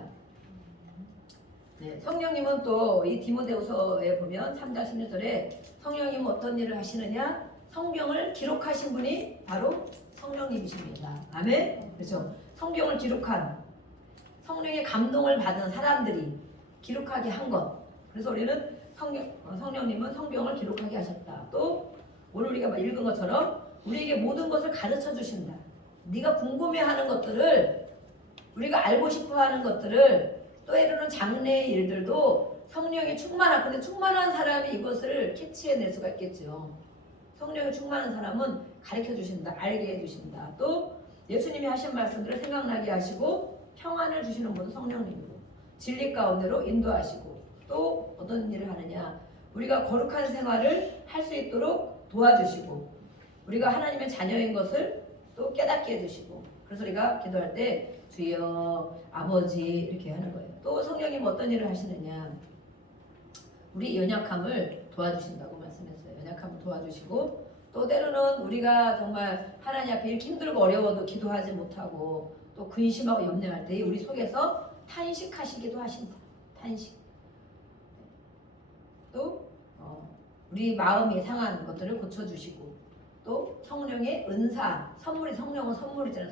네, 성령님은 또 이 디모데후서에 보면 3장 16절에 성령님은 어떤 일을 하시느냐? 성경을 기록하신 분이 바로 성령님이십니다. 아멘? 그렇죠? 성경을 기록한 성령의 감동을 받은 사람들이 기록하게 한 것. 그래서 우리는 성령님은 성경을 기록하게 하셨다. 또 오늘 우리가 읽은 것처럼 우리에게 모든 것을 가르쳐 주신다. 네가 궁금해하는 것들을 우리가 알고 싶어하는 것들을 또 때로는 장래의 일들도 성령이 충만한 근데 충만한 사람이 이것을 캐치해낼 수가 있겠죠. 성령이 충만한 사람은 가르쳐 주신다. 알게 해주신다. 또 예수님이 하신 말씀들을 생각나게 하시고 평안을 주시는 분은 성령님이고 진리 가운데로 인도하시고 또 어떤 일을 하느냐 우리가 거룩한 생활을 할 수 있도록 도와주시고 우리가 하나님의 자녀인 것을 또 깨닫게 해주시고 그래서 우리가 기도할 때 주여 아버지 이렇게 하는 거예요. 또 성령님 어떤 일을 하시느냐 우리 연약함을 도와주신다고 말씀했어요. 연약함을 도와주시고 또 때로는 우리가 정말 하나님 앞에 이렇게 힘들고 어려워도 기도하지 못하고 또 근심하고 염려할 때 우리 속에서 탄식하시기도 하신다. 탄식. 또 우리 마음이 상한 것들을 고쳐주시고 또 성령의 은사 선물이 성령은 선물이잖아요.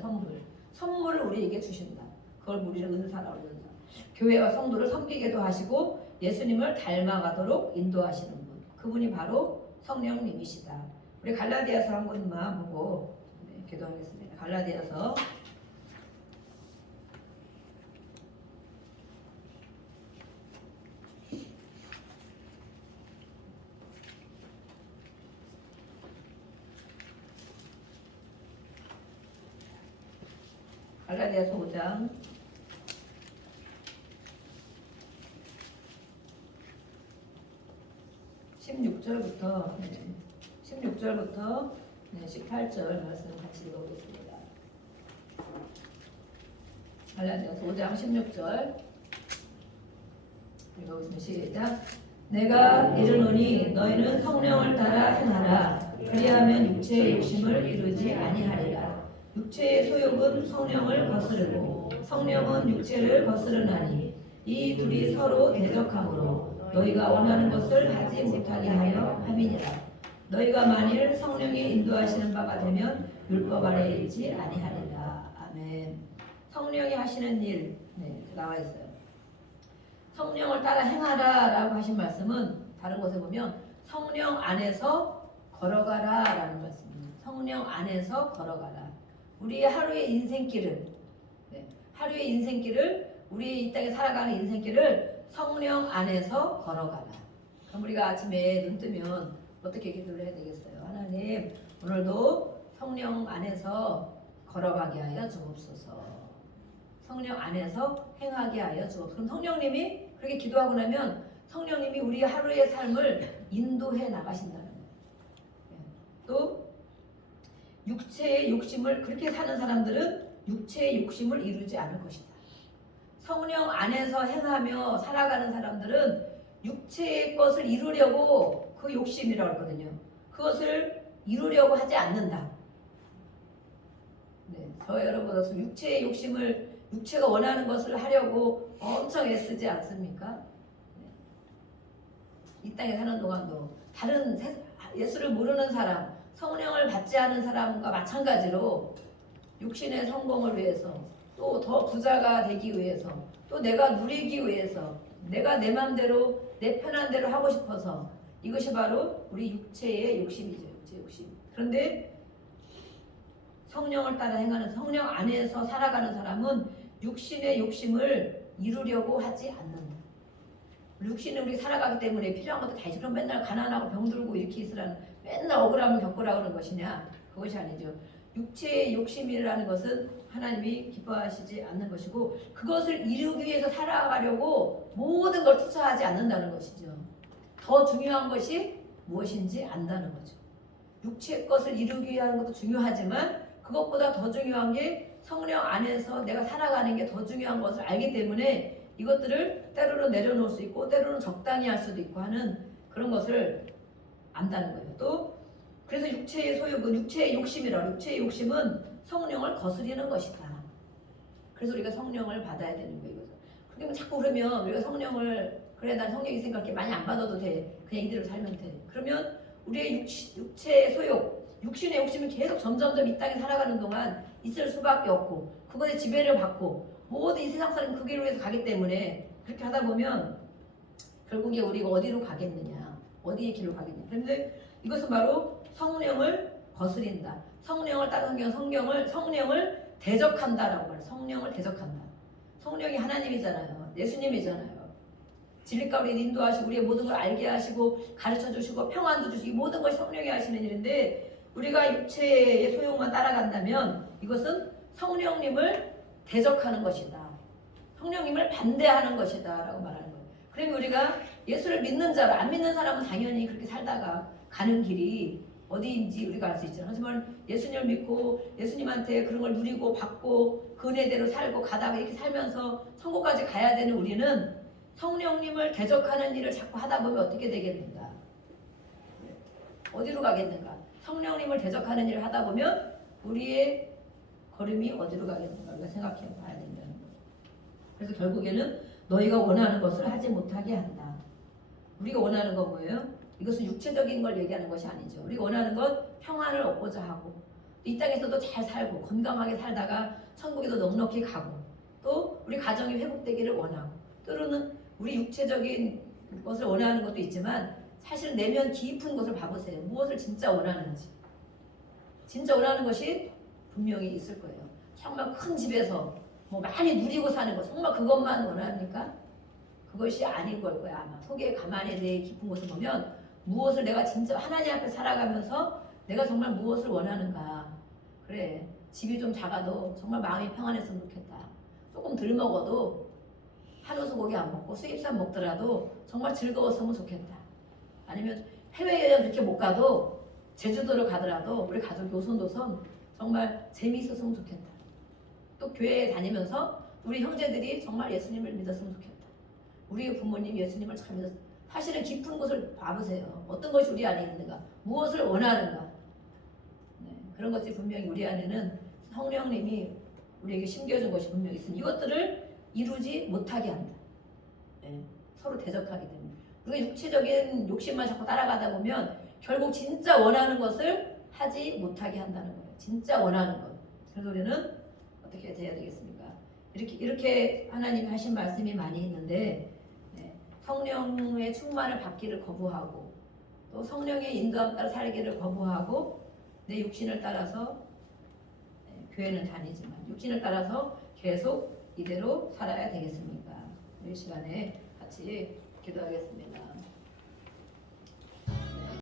선물을 우리에게 주신다. 그걸 우리는 은사라고 그러죠. 교회와 성도를 섬기게도 하시고 예수님을 닮아가도록 인도하시는 분 그분이 바로 성령님이시다. 우리 갈라디아서 한 권만 보고 기도하겠습니다. 갈라디아서 5장 16절부터 18절 말씀 같이 읽어보겠습니다. 갈라디아서 5장 16절 읽어보겠습니다. 시작. 내가 이르노니 너희는 성령을 따라 행하라. 그리하면 육체의 욕심을 이루지 아니하리라. 육체의 소욕은 성령을 거스르고 성령은 육체를 거스르나니 이 둘이 서로 대적하므로 너희가 원하는 것을 하지 못하게 하여 함이니라. 너희가 만일 성령이 인도하시는 바가 되면 율법 아래에 있지 아니하리라. 아멘. 성령이 하시는 일 나와 있어요. 성령을 따라 행하라라고 하신 말씀은 다른 곳에 보면 성령 안에서 걸어가라라는 말씀입니다. 성령 안에서 걸어가라. 우리의 하루의 인생길을 우리 이 땅에 살아가는 인생길을 성령 안에서 걸어가라. 그럼 우리가 아침에 눈 뜨면 어떻게 기도를 해야 되겠어요? 하나님, 오늘도 성령 안에서 걸어가게 하여 주옵소서. 성령 안에서 행하게 하여 주옵소서. 그럼 성령님이 그렇게 기도하고 나면 성령님이 우리 하루의 삶을 인도해 나가신다는 거예요. 또 육체의 욕심을 그렇게 사는 사람들은 육체의 욕심을 이루지 않을 것이다. 성령 안에서 행하며 살아가는 사람들은 육체의 것을 이루려고 그 욕심이라고 하거든요. 그것을 이루려고 하지 않는다. 저 여러분으로서 육체의 욕심을 육체가 원하는 것을 하려고 엄청 애쓰지 않습니까? 이 땅에 사는 동안도 다른 예수를 모르는 사람, 성령을 받지 않은 사람과 마찬가지로 육신의 성공을 위해서 또 더 부자가 되기 위해서 또 내가 누리기 위해서 내가 내 맘대로 내 편한 대로 하고 싶어서 이것이 바로 우리 육체의 욕심이죠. 육체의 욕심. 그런데 성령을 따라 행하는 성령 안에서 살아가는 사람은 육신의 욕심을 이루려고 하지 않는다. 육신은 우리 살아가기 때문에 필요한 것도 다 있지. 그럼 맨날 가난하고 병들고 이렇게 있으라는 맨날 억울함을 겪으라 그러는 것이냐? 그것이 아니죠. 육체의 욕심이라는 것은 하나님이 기뻐하시지 않는 것이고 그것을 이루기 위해서 살아가려고 모든 걸 투자하지 않는다는 것이죠. 더 중요한 것이 무엇인지 안다는 거죠. 육체의 것을 이루기 위한 것도 중요하지만 그것보다 더 중요한 게 성령 안에서 내가 살아가는 게 더 중요한 것을 알기 때문에 이것들을 때로는 내려놓을 수 있고 때로는 적당히 할 수도 있고 하는 그런 것을 안다는 거예요. 또 그래서 육체의 소욕은 육체의 욕심이라 육체의 욕심은 성령을 거스리는 것이다. 그래서 우리가 성령을 받아야 되는 거예요. 그러면 자꾸 그러면 우리가 성령을 그래 난 성령 있으니까 그렇게 많이 안 받아도 돼. 그냥 이대로 살면 돼. 그러면 우리의 육체의 소욕, 육신의 욕심은 계속 점점점 이 땅에 살아가는 동안 있을 수밖에 없고 그것에 지배를 받고 모든 이 세상 사람이 그 길로 해서 가기 때문에 그렇게 하다 보면 결국에 우리가 어디로 가겠느냐, 어디의 길로 가겠느냐. 그런데 이것은 바로 성령을 거스린다. 성령을 따르는 성령을 대적한다라고 말해요. 성령을 대적한다. 성령이 하나님이잖아요. 예수님이잖아요. 진리가 우리를 인도하시고 우리의 모든 걸 알게 하시고 가르쳐주시고 평안도 주시고 이 모든 것이 성령이 하시는 일인데 우리가 육체의 소욕만 따라간다면 이것은 성령님을 대적하는 것이다. 성령님을 반대하는 것이다 라고 말하는 거예요. 그러면 우리가 예수를 믿는 자로 안 믿는 사람은 당연히 그렇게 살다가 가는 길이 어디인지 우리가 알 수 있잖아요. 하지만 예수님을 믿고 예수님한테 그런 걸 누리고 받고 그 은혜대로 살고 가다가 이렇게 살면서 천국까지 가야 되는 우리는 성령님을 대적하는 일을 자꾸 하다 보면 어떻게 되겠는가? 어디로 가겠는가? 성령님을 대적하는 일을 하다 보면 우리의 걸음이 어디로 가겠는가? 우리가 생각해 봐야 된다는 거예요. 그래서 결국에는 너희가 원하는 것을 하지 못하게 한다. 우리가 원하는 건 뭐예요? 이것은 육체적인 걸 얘기하는 것이 아니죠. 우리가 원하는 건 평안을 얻고자 하고 이 땅에서도 잘 살고 건강하게 살다가 천국에도 넉넉히 가고 또 우리 가정이 회복되기를 원하고 때로는 우리 육체적인 것을 원하는 것도 있지만 사실 내면 깊은 것을 봐보세요. 무엇을 진짜 원하는지. 진짜 원하는 것이 분명히 있을 거예요. 정말 큰 집에서 뭐 많이 누리고 사는 거 정말 그것만 원합니까? 그것이 아닌 걸 거야 아마. 속에 가만히 내 깊은 곳을 보면 무엇을 내가 진짜 하나님 앞에 살아가면서 내가 정말 무엇을 원하는가. 그래 집이 좀 작아도 정말 마음이 평안했으면 좋겠다. 조금 덜 먹어도 한우 소고기 안 먹고 수입산 먹더라도 정말 즐거웠으면 좋겠다. 아니면 해외여행 그렇게 못 가도 제주도를 가더라도 우리 가족 요손도선 정말 재미있었으면 좋겠다. 또 교회에 다니면서 우리 형제들이 정말 예수님을 믿었으면 좋겠다. 우리 부모님 예수님을 잘 믿었. 사실은 깊은 곳을 봐보세요. 어떤 것이 우리 안에 있는가, 무엇을 원하는가. 네, 그런 것이 분명히 우리 안에는 성령님이 우리에게 심겨준 것이 분명히 있습니다. 이것들을 이루지 못하게 한다. 네, 서로 대적하기 때문에 우리가 육체적인 욕심만 자꾸 따라가다 보면 결국 진짜 원하는 것을 하지 못하게 한다는 거예요. 진짜 원하는 것. 그래서 우리는 어떻게 해야 되겠습니까? 이렇게 하나님이 하신 말씀이 많이 있는데, 네, 성령의 충만을 받기를 거부하고 또 성령의 인도함 따라 살기를 거부하고 내 육신을 따라서, 네, 교회는 다니지만 육신을 따라서 계속 이대로 살아야 되겠습니까? 이 시간에 같이 기도하겠습니다.